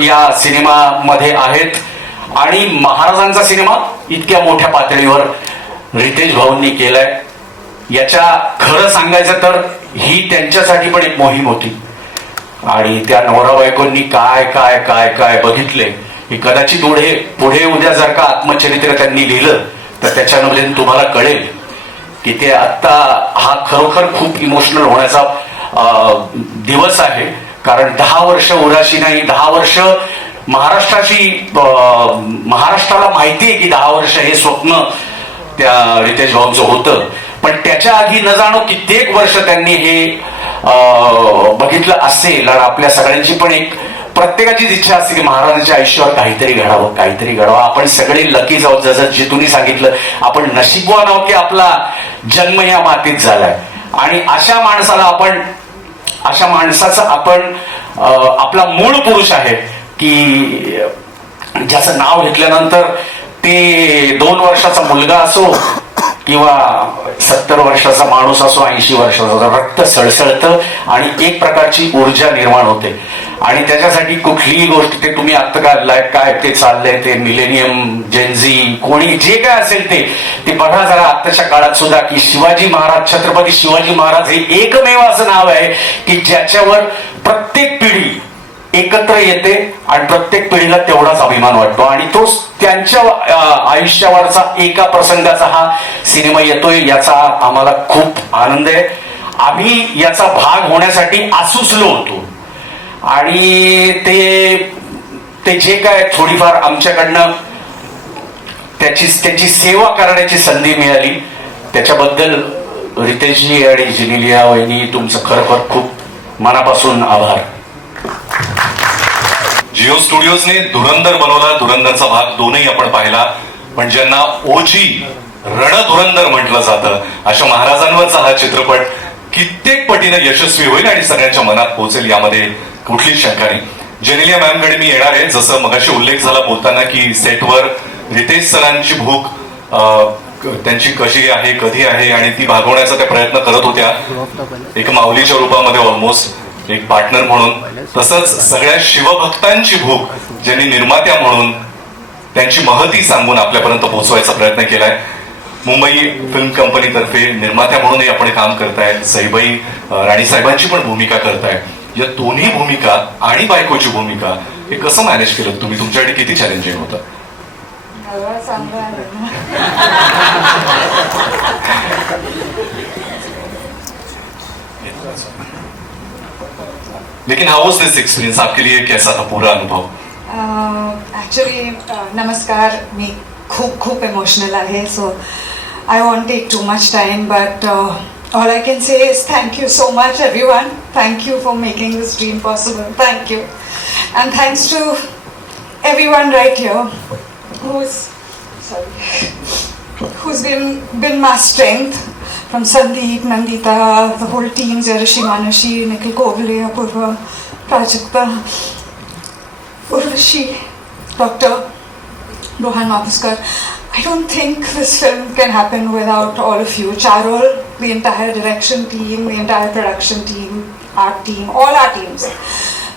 या सिनेमामध्ये आहेत. आणि महाराजांचा सिनेमा इतक्या मोठ्या पातळीवर रितेश भाऊंनी केलाय, याच्या खरं सांगायचं तर ही त्यांच्यासाठी पण एक मोहीम होती. आणि त्या नवरा बायकोंनी काय काय काय काय बघितले हे कदाचित पुढे उद्या जर का आत्मचरित्र त्यांनी लिहिलं तर त्याच्यामध्ये तुम्हाला कळेल की ते आता हा खरोखर खूप इमोशनल होण्याचा दिवस आहे. कारण 10 वर्ष उराशी नाही, 10 वर्ष महाराष्ट्राला माहिती आहे की 10 वर्ष हे स्वप्न त्या रितेश भाऊंचं होतं. पण त्याच्या आधी न जाणो कित्येक वर्ष त्यांनी हे बघितलं असेल. आणि आपल्या सगळ्यांची पण एक प्रत्येकाचीच इच्छा असते की महाराजांच्या आयुष्यावर काहीतरी घडावं. आपण सगळे लकीच आहोत, जसं जे तुम्ही सांगितलं, आपण नशीबवान आहोत की आपला जन्म या मातीत झालाय. आणि अशा माणसाचा आपण आपला मूळ पुरुष आहे की ज्याचं नाव घेतल्यानंतर ते 2 वर्षाचा मुलगा असो किंवा 70 वर्षाचा माणूस असो, 80 वर्षाचा, रक्त सळसळतं आणि एक प्रकारची ऊर्जा निर्माण होते. आणि त्याच्यासाठी कुठलीही गोष्ट, ते तुम्ही आता काय ते चाललंय, ते मिलेनियम, जेनझी, कोणी जे काय असेल ते बघा जरा आत्ताच्या काळात सुद्धा की शिवाजी महाराज, छत्रपती शिवाजी महाराज हे एकमेव असं नाव आहे की ज्याच्यावर प्रत्येक पिढी एकत्र येते आणि प्रत्येक पिढीला तेवढाच अभिमान वाटतो. आणि तो त्यांच्या आयुष्यावरचा एका प्रसंगाचा हा सिनेमा येतोय, याचा आम्हाला खूप आनंद आहे. आम्ही याचा भाग होण्यासाठी आसुसलो होतो आणि ते जे काय थोडीफार आमच्याकडनं त्याची सेवा करण्याची संधी मिळाली त्याच्याबद्दल रितेशजी आणि जेनेलिया वहिनी तुमचं खरोखर खूप मनापासून आभार. जिओ स्टुडिओजने धुरंधर बनवला, धुरंधरचा भाग 2ही आपण पाहिला. पण ज्यांना ओजी रणधुरंधर म्हटलं जातं अशा महाराजांवरचा हा चित्रपट कित्येक पटीने यशस्वी होईल आणि सगळ्यांच्या मनात पोहोचेल यामध्ये कुठलीच शंका नाही. जेनेलिया मॅमकडे मी येणार आहे. जसं मगाशी उल्लेख झाला बोलताना की सेटवर रितेश सरांची भूक त्यांची कशी आहे, कधी आहे आणि ती भागवण्याचा त्या प्रयत्न करत होत्या, एक माऊलीच्या रूपामध्ये, ऑलमोस्ट एक पार्टनर म्हणून. तसंच सगळ्या शिवभक्तांची भूक ज्यांनी निर्मात्या म्हणून त्यांची महती सांगून आपल्यापर्यंत पोहोचवायचा प्रयत्न केलाय. मुंबई फिल्म कंपनीतर्फे निर्मात्या म्हणूनही आपण काम करताय. सईबाई राणी साहेबांची पण भूमिका करताय. या दोन्ही भूमिका आणि बायकोची भूमिका हे कसं मॅनेज केलं तुम्ही? तुमच्याकडे किती चॅलेंजिंग होतं? लेकिन हाउ वाज दिस एक्सपीरियंस आपके लिए, कैसा था पूरा अनुभव? ॲक्च्युली नमस्कार, मी खूप इमोशनल आहे, so I want take too much time, but all I can say is thank you so much everyone. Thank you for making this dream possible. Thank you. And thanks to everyone right here who's been my strength, from Sandeep, Nandita, the whole team, Rishi Manashi, Nikhil Kovale, Apurva, Prajakta, Urvashi, Dr. Rohan Mapuskar. I don't think this film can happen without all of you. Charol, the entire direction team, the entire production team, art team, all our teams.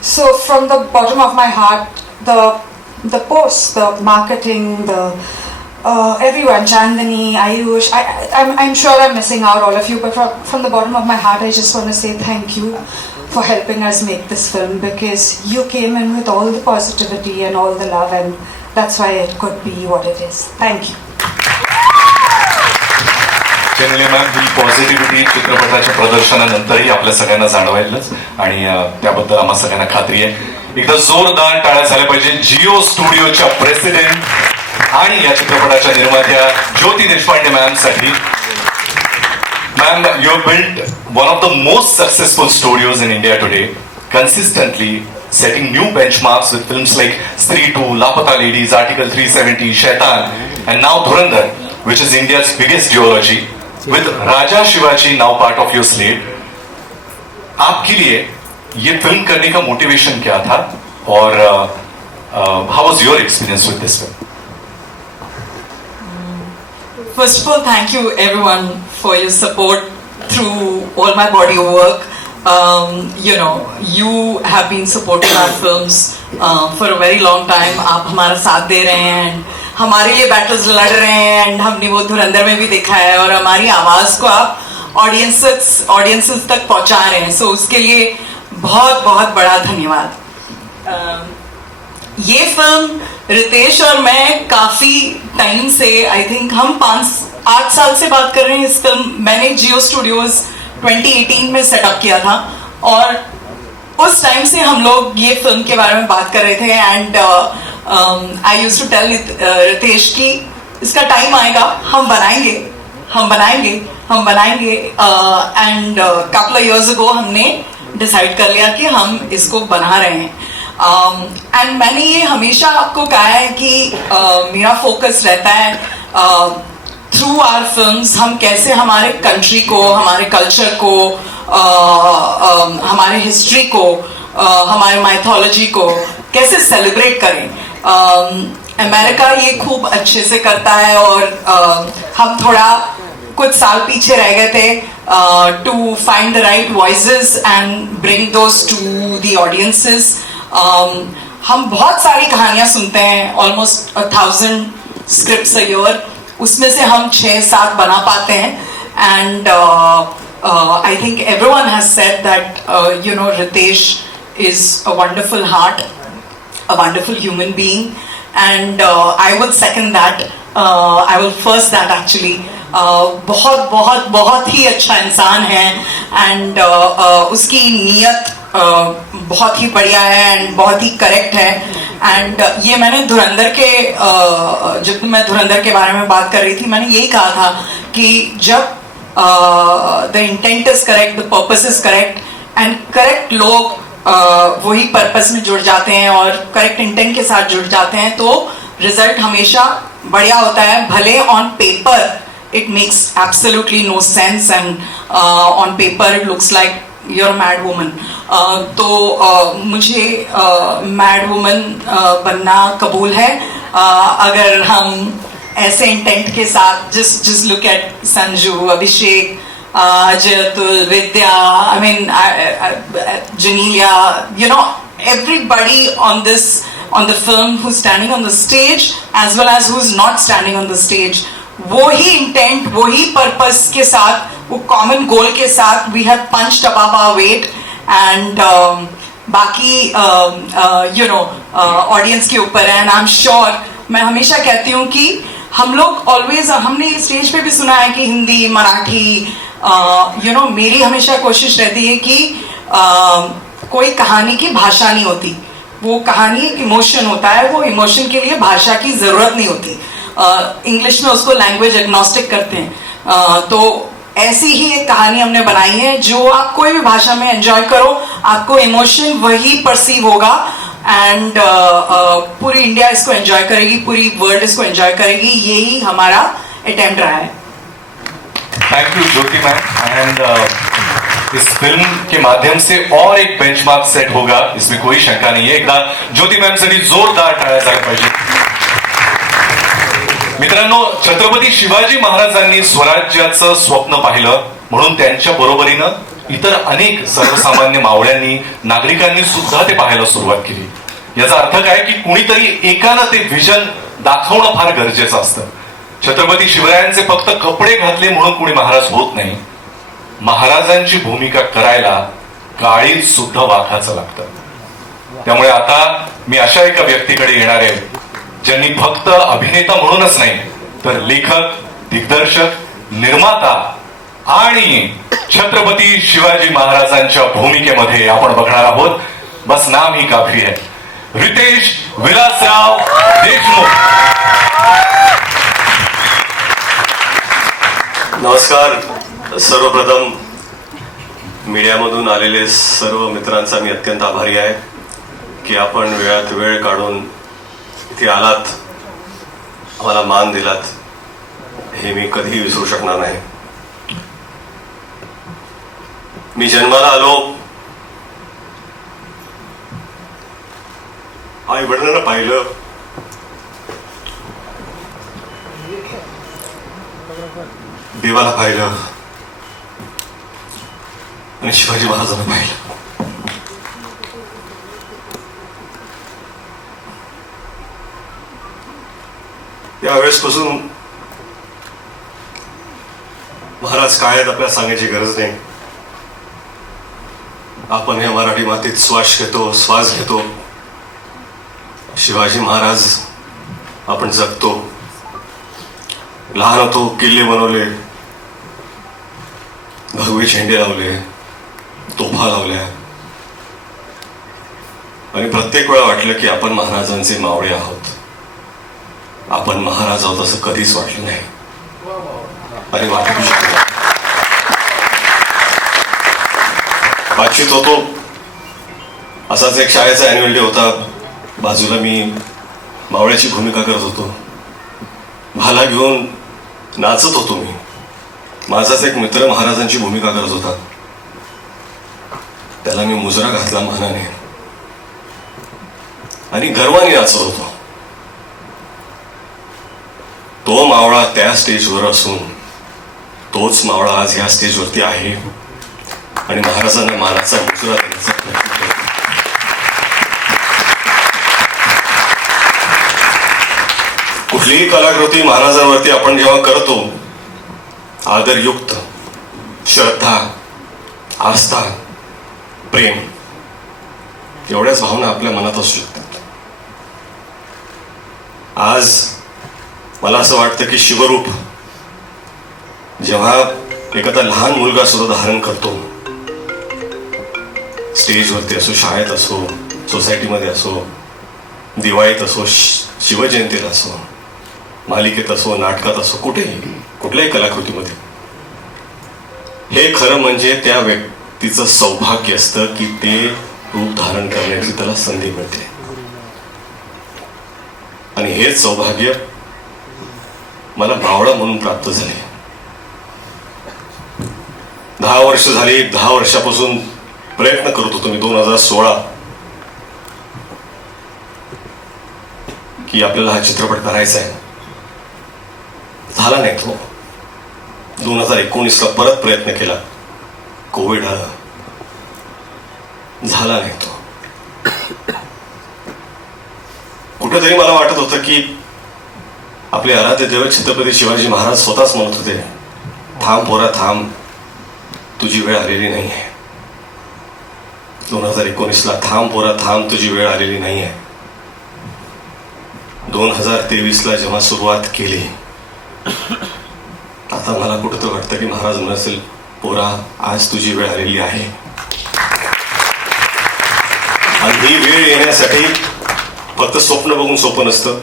So from the bottom of my heart, the posts, the marketing, the everyone, Chandani, Ayush, I'm sure I'm missing out all of you, but from the bottom of my heart, I just want to say thank you. for helping us make this film, because you came in with all the positivity and all the love, and that's why it could be what it is. Thank you. Generally ma'am he positivity चित्रपटाच्या प्रदर्शनानंतरही आपल्या सगळ्यांना जाणवायलाच, आणि त्याबद्दल आम्हा सगळ्यांना खात्री आहे. एकदा जोरदार टाळ्या झाल्या पाहिजे जिओ स्टुडिओच्या प्रेसिडेंट आणि या चित्रपटाच्या निर्मात्या ज्योती देशपांडे मॅम साठी. Ma'am, you have built one of the most successful studios in India today, consistently setting new benchmarks with films like Stree 2, Lapata Ladies, Article 370, Shaitan, and now Dhurandhar, which is India's biggest duology. With Raja Shivaji now part of your slate, आपके लिए ये film करने का motivation क्या था, और how was your experience with this film? First of all, thank you everyone for your support through all my body of work. You know, you have been supporting our films for a very long time. आप हमारा साथ दे रहे हैं, हमारे लिए battles लड़ रहे हैं, एंड हमने वो धुरंधर में भी देखा है, और हमारी आवाज़ को आप ऑडियंसेस तक पहुंचा रहे हैं. सो उसके लिए बहुत बहुत बड़ा धन्यवाद. ये फिल्म रितेश और मैं काफ़ी टाइम से, आई थिंक हम 5-8 साल से बात कर रहे हैं इस फिल्म. मैंने जियो स्टूडियोज़ 2018 में सेटअप किया था, और उस टाइम से हम लोग ये फिल्म के बारे में बात कर रहे थे. And I used to tell Riteish कि इसका टाइम आएगा, हम बनाएंगे. End couple of years ago हमने डिसाइड कर लिया कि हम इसको बना रहे हैं. एंड मैंने ये हमेशा आपको कहा है कि मेरा फोकस रहता है थ्रू आवर फिल्म्स हम कैसे हमारे कंट्री को, हमारे कल्चर को, हमारे हिस्ट्री को, हमारे माइथोलॉजी को कैसे सेलिब्रेट करें. अमेरिका ये खूब अच्छे से करता है, और हम थोड़ा कुछ साल पीछे रह गए थे to find the right voices and bring those to the audiences. हम बहुत सारी कहानियां सुनते हैं, ऑलमोस्ट 1000 स्क्रिप्ट्स अ ईयर, उसमें से हम 6-7 बना पाते हैं. And I think everyone has sed that you know Ritesh is a wonderful heart, a wonderful human being, and I would second that. I will first that actually. बहुत बहुत बहुत ही अच्छा इंसान है, एंड उसकी नीयत बहुत ही बढ़िया है एंड बहुत ही करेक्ट है. एंड ये मैंने धुरंधर के जब मैं धुरंधर के बारे में बात कर रही थी, मैंने यही कहा था कि जब the intent is correct, the purpose is correct, end correct लोग वही पर्पस में जुड़ जाते हैं और करेक्ट इंटेंट के साथ जुड़ जाते हैं, तो रिजल्ट हमेशा बढ़िया होता है. भले on paper it makes absolutely no sense, and on paper it looks like you're a mad woman. तो मुझे mad woman बनना कबूल है. अगर हम ऐसे इंटेंट के साथ just look at Sanju, Abhishek, Ajay, Atul, Vidya, I mean Janelia, you know, everybody on the film who's standing on the stage as well as who's not standing on the stage, वो ही intent, वो ही purpose के साथ, वो common goal के साथ we have punched above our weight. And बाकी you know audience के ऊपर है. एंड आई एम श्योर, मैं हमेशा कहती हूँ कि हम लोग ऑलवेज, हमने स्टेज पे भी सुना है कि हिंदी, मराठी, यू नो, मेरी हमेशा कोशिश रहती है कि कोई कहानी की भाषा नहीं होती, वो कहानी एक इमोशन होता है. वो इमोशन के लिए भाषा की जरूरत नहीं होती. इंग्लिश में उसको लैंग्वेज एग्नोस्टिक करते हैं. तो ऐसी ही एक कहानी हमने बनाई है जो आप कोई भी भाषा में एंजॉय करो, आपको इमोशन वही परसीव होगा. एंड पूरी इंडिया इसको एंजॉय करेगी, पूरी वर्ल्ड इसको एंजॉय करेगी. यही हमारा अटेम्प्ट रहा है. Thank you Jyoti ma'am. And इस फिल्म के माध्यम से और एक बेंचमार्क सेट होगा, इसमें कोई शंका नहीं है. एकदा ज्योति मॅम साठी जोरदार टाळ्या झाल्या पाहिजे. मित्रांनो, छत्रपती शिवाजी महाराजांनी स्वराज्याचं स्वप्न पाहिलं, म्हणून त्यांच्या बरोबरीनं इतर अनेक सर्वसामान्य मावळ्यांनी, नागरिकांनी सुद्धा ते पाहायला सुरुवात केली. याचा अर्थ काय की कुणीतरी एकानं ते व्हिजन दाखवणं फार गरजेचं असतं. छत्रपती शिवरायांचे फक्त कपडे घातले म्हणून कुणी महाराज होत नाही. महाराजांची भूमिका करायला काळीज सुद्धा वाखाचं लागतं. त्यामुळे आता मी अशा एका व्यक्तीकडे येणार आहे ज्यांनी फक्त अभिनेता म्हणूनच नाही तर लेखक, दिग्दर्शक, निर्माता आणि छत्रपती शिवाजी महाराजांच्या भूमिकेमध्ये आपण बघणार आहोत. बस नाम ही काफी है. रितेश विलासराव देशमुख. नमस्कार. सर्वप्रथम मीडियामधून आलेले सर्व मित्रांचा मी अत्यंत आभारी आहे की आपण वेळात वेळ काढून इथे आलात, आम्हाला मान दिलात, हे मी कधीही विसरू शकणार नाही. मी जन्माला आलो, आई वडिलांना पाहिलं, देवाला पाहिलं आणि शिवाजी महाराजांना पाहिलं. यावेळेसपासून महाराज काय आहेत आपल्याला सांगायची गरज नाही. आपण या मराठी मातीत श्वास घेतो. शिवाजी महाराज आपण जगतो. लहान होतो, किल्ले बनवले, भगवे झेंडे लावले, तोफा लावल्या आणि प्रत्येक वेळा वाटलं की आपण महाराजांचे मावळे आहोत. आपण महाराज आहोत असं कधीच वाटलं नाही आणि वाटू शकतो. बातचीत होतो, असाच एक शाळेचा अॅन्युअल डे होता. बाजूला मी मावळ्याची भूमिका करत होतो. भाला घेऊन नाचत होतो मी. माझाच एक मित्र महाराजांची भूमिका करत होता. त्याला मी मुजरा घातला मानाने आणि गर्वाने नाचत होतो. तो मावळा त्या स्टेजवर असून तोच मावळा आज ह्या स्टेजवरती आहे आणि महाराजांना मानाचा मुजरा देण्याचा प्रयत्न करतो. कुठलीही कलाकृती महाराजांवरती आपण जेव्हा करतो, आदरयुक्त, श्रद्धा, आस्था, प्रेम एवढ्याच भावना आपल्या मनात असू शकतात. आज मला असं वाटतं की शिवरूप जेव्हा एखादा लहान मुलगा सुद्धा धारण करतो, स्टेजवरती असो, शाळेत असो, सोसायटीमध्ये असो, दिवाळीत असो, शिवजयंतीला असो, मालिकेत असो, नाटकात असो, कुठेही कुठल्याही कलाकृतीमध्ये, हे खरं म्हणजे त्या व्यक्तीचं सौभाग्य असतं की ते रूप धारण करण्याची त्याला संधी मिळते. आणि हेच सौभाग्य मला मावळा म्हणून प्राप्त झाले. 10 वर्ष झाली. 10 वर्षापासून प्रयत्न करत होतो मी 2016 की आपल्याला हा चित्रपट करायचा आहे. झाला नाही तो. 2019ला परत प्रयत्न केला, कोविड आला, झाला नाही तो. कुठेतरी मला वाटत होतं की आपले आराध्य दैवत छत्रपती शिवाजी महाराज स्वतःच म्हणत होते, थांब पोरा थांब, तुझी वेळ आलेली नाही आहे. 2019ला थांब पोरा थांब, तुझी वेळ आलेली नाही आहे. 2023ला जेव्हा सुरुवात केली, आता मला कुठं वाटतं की महाराज म्हणेल, पोरा आज तुझी वेळ आलेली आहे. आणि ही वेळ येण्यासाठी फक्त स्वप्न बघून सोपं नसतं,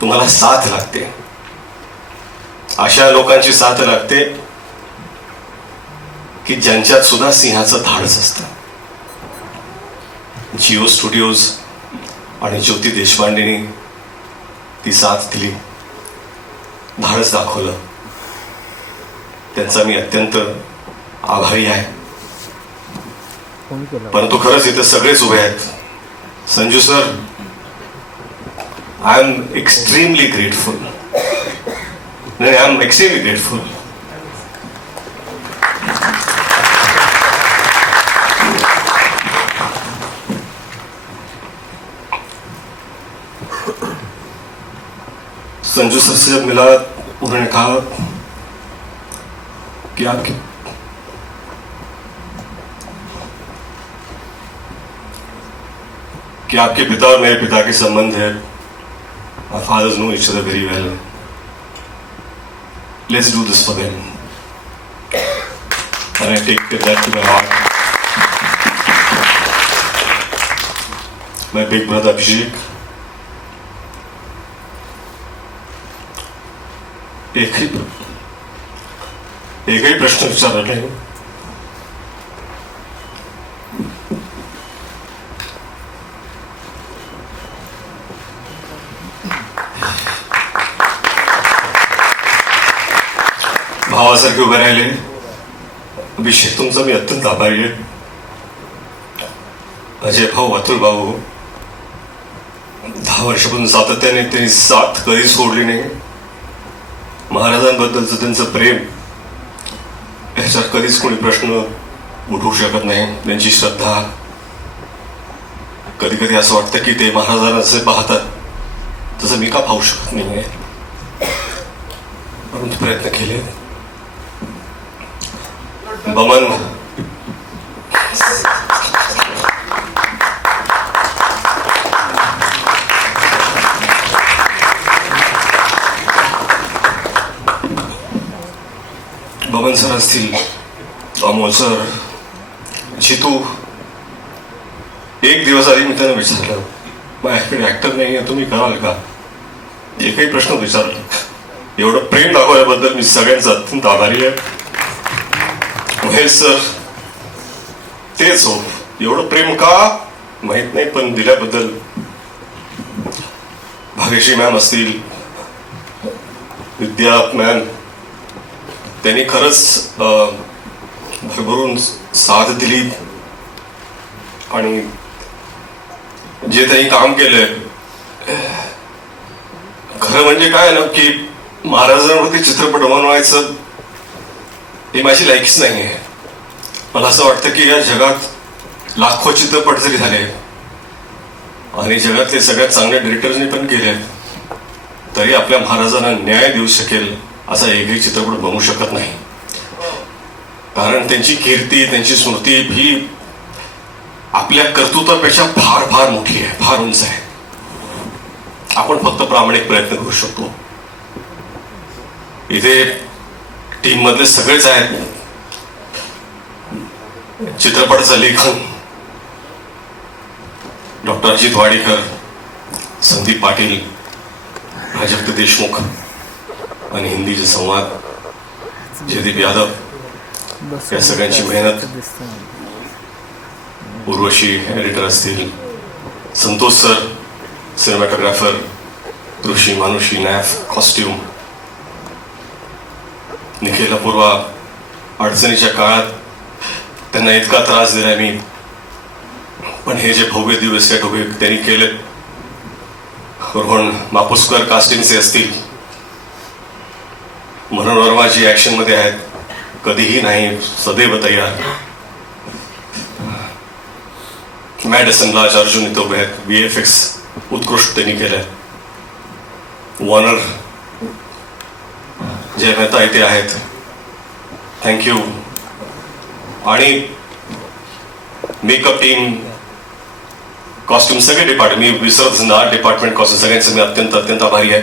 तुम्हाला साथ लागते. अशा लोकांची साथ लागते की ज्यांच्यात सुद्धा सिंहाचं धाडस असतं. जिओ स्टुडिओज आणि ज्योती देशपांडेनी ती साथ दिली, धाडस दाखवलं. त्यांचा मी अत्यंत आभारी आहे. परंतु खरंच इथे सगळेच उभे आहेत. Sanju sir, I am extremely grateful. I am extremely grateful. Sanju sir से जब मिला, उन्होंने कहा कि कि आपके पिता और मेरे पिता के संबंध है. Our fathers know each other very well. Let's do this for them. And I take that to my heart. My big brother Abhishek. एकही प्रश्न विचारला नाही. भावासारखे उभे राहिले. अभिषेक तुमचा मी अत्यंत आभारी आहे. अजय भाऊ, अतुल भाऊ, 10 वर्षापासून सातत्याने त्यांनी साथ कधी सोडली नाही. महाराजांबद्दलचं त्यांचं प्रेम ह्याच्यात कधीच कोणी प्रश्न उठवू शकत नाही. त्यांची श्रद्धा, कधी कधी असं वाटतं की ते महाराजांना जसे पाहतात तसं मी का पाहू शकत नाही. परंतु प्रयत्न केले. बमन बमन सर असतील, अमोल सर, जितू. एक दिवस आधी मी त्यांना विचारलं, माझ्याकडे ऍक्टर नाही आहे, तुम्ही कराल का? एकही प्रश्न विचारला. एवढं प्रेम दाखवल्याबद्दल मी सगळ्यांचा अत्यंत आभारी आहे. महेश सर तेच हो, एवढं प्रेम का माहित नाही, पण दिल्याबद्दल. भाग्यश्री मॅम असतील, विद्या मॅम, त्यांनी खरंच भरभरून साथ दिली. आणि जे त्यांनी काम केलंय, खरं म्हणजे काय ना की महाराजांवरती चित्रपट बनवायचं ही माझी लायकीच नाही आहे. मला असं वाटतं की या जगात लाखो चित्रपट जरी झाले आणि जगातले सगळ्यात चांगल्या डिरेक्टर्सनी पण केले, तरी आपल्या महाराजांना न्याय देऊ शकेल असा एकही चित्रपट बनवू शकत नाही. कारण त्यांची कीर्ती, त्यांची स्मृती ही आपल्या कर्तृत्वापेक्षा फार फार मोठी आहे, फार उंच आहे. आपण फक्त प्रामाणिक प्रयत्न करू शकतो. इथे टीम मधले सगळेच आहेत. चित्रपटाचं लेखन डॉक्टर अजित वाडेकर, संदीप पाटील, प्राजक्त देशमुख, आणि हिंदीचे संवाद जयदीप यादव. या सगळ्यांची मेहनत. उर्वशी एडिटर असतील, संतोष सर सिनेमॅटोग्राफर, ऋषी, मानुषी, नॅफ, कॉस्ट्युम, निखिल अपूर्वा. अडचणीच्या काळात त्यांना इतका त्रास दिला मी, पण हे जे भव्य दिव्य सेट उभे त्यांनी केले. रोहन मापुसकर कास्टिंगचे असतील, मनोहर वर्मा जी ऍक्शन मध्ये आहेत, कधीही नाही, सदैव तयार. मॅडिसन राज, अर्जुन इथं उभे आहेत. VFX उत्कृष्ट त्यांनी केलंय. वॉर्नर, जय मेहता इथे आहेत, थँक्यू. आणि मेकअप टीम, कॉस्ट्युम, सगळे डिपार्टमेंट, मी विसरत ना, आर्ट डिपार्टमेंट, कॉस्ट्युम, सगळ्यांचं मी अत्यंत अत्यंत आभारी आहे.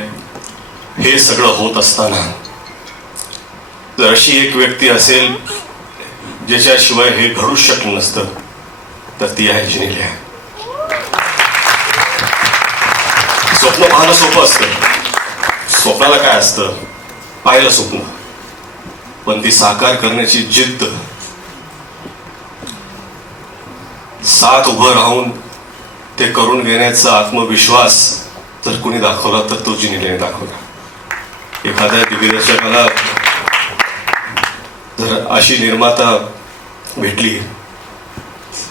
हे सगळं होत असताना जर अशी एक व्यक्ती असेल ज्याच्याशिवाय हे घडूच शकलं नसतं, तर ती आहे जिनेलिया. स्वप्न पाहणं सोपं असतं. स्वप्नाला काय असतं? पाहिलं स्वप्न, पण ती साकार करण्याची जिद्द, साथ उभं राहून ते करून घेण्याचा आत्मविश्वास जर कोणी दाखवला तर तो जिनेलियाने दाखवला. एखाद्या दिग्दर्शकाला जर अशी निर्माता भेटली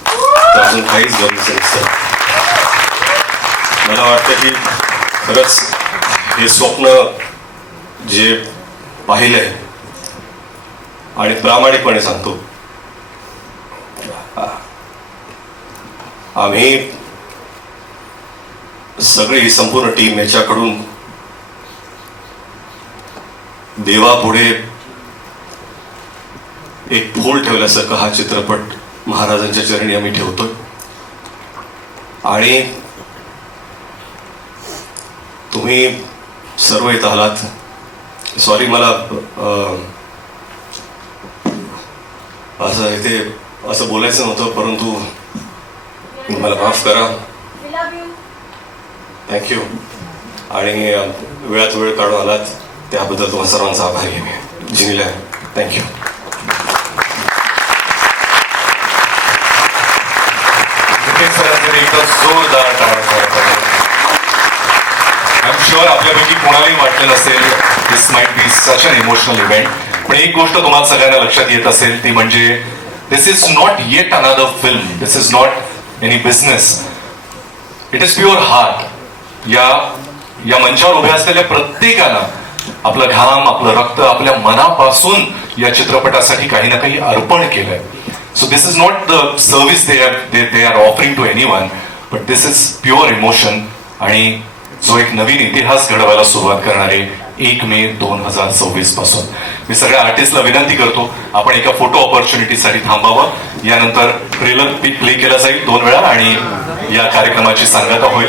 तर अजून काहीच गरज नसतं. मला वाटतं की खरंच हे स्वप्न जे पाहिलंय, आणि प्रामाणिकपणे सांगतो, आम्ही सगळी ही संपूर्ण टीम याच्याकडून देवापुढे एक फूल ठेवल्यासारखं हा चित्रपट महाराजांच्या चरणी आम्ही ठेवतोय. आणि तुम्ही सर्व इथं आलात. सॉरी, मला असं इथे असं बोलायचं नव्हतं, परंतु मला माफ करा. थँक्यू. आणि वेळात वेळ काढून आलात त्याबद्दल तुम्हा सर्वांचा आभारी आहे मी. जिनीला थँक्यू. रितेश सरांसाठी एकदा जोरदार टाळ्या. आय एम शुअर आपल्यापैकी कोणालाही वाटलं नसेल this might be such an emotional event. पण एक गोष्ट तुम्हाला सगळ्यांना लक्षात येत असेल ती म्हणजे this is not yet another film. This is not any business. It is pure heart. या मंचावर उभ्या असलेल्या प्रत्येकानं आपलं घाम, आपलं रक्त, आपल्या मनापासून या चित्रपटासाठी काही ना काही अर्पण केलंय. So this is not the service they are offering to anyone, but this is pure emotion. आणि जो एक नवीन इतिहास घडवायला सुरुवात करणारे 1 मे 2026 पासून मी सगळ्या आर्टिस्टला विनंती करतो आपण एका फोटो ऑपॉर्च्युनिटीसाठी थांबावं. यानंतर ट्रेलर प्ले केला जाईल 2 वेळा आणि या कार्यक्रमाची सांगता होईल.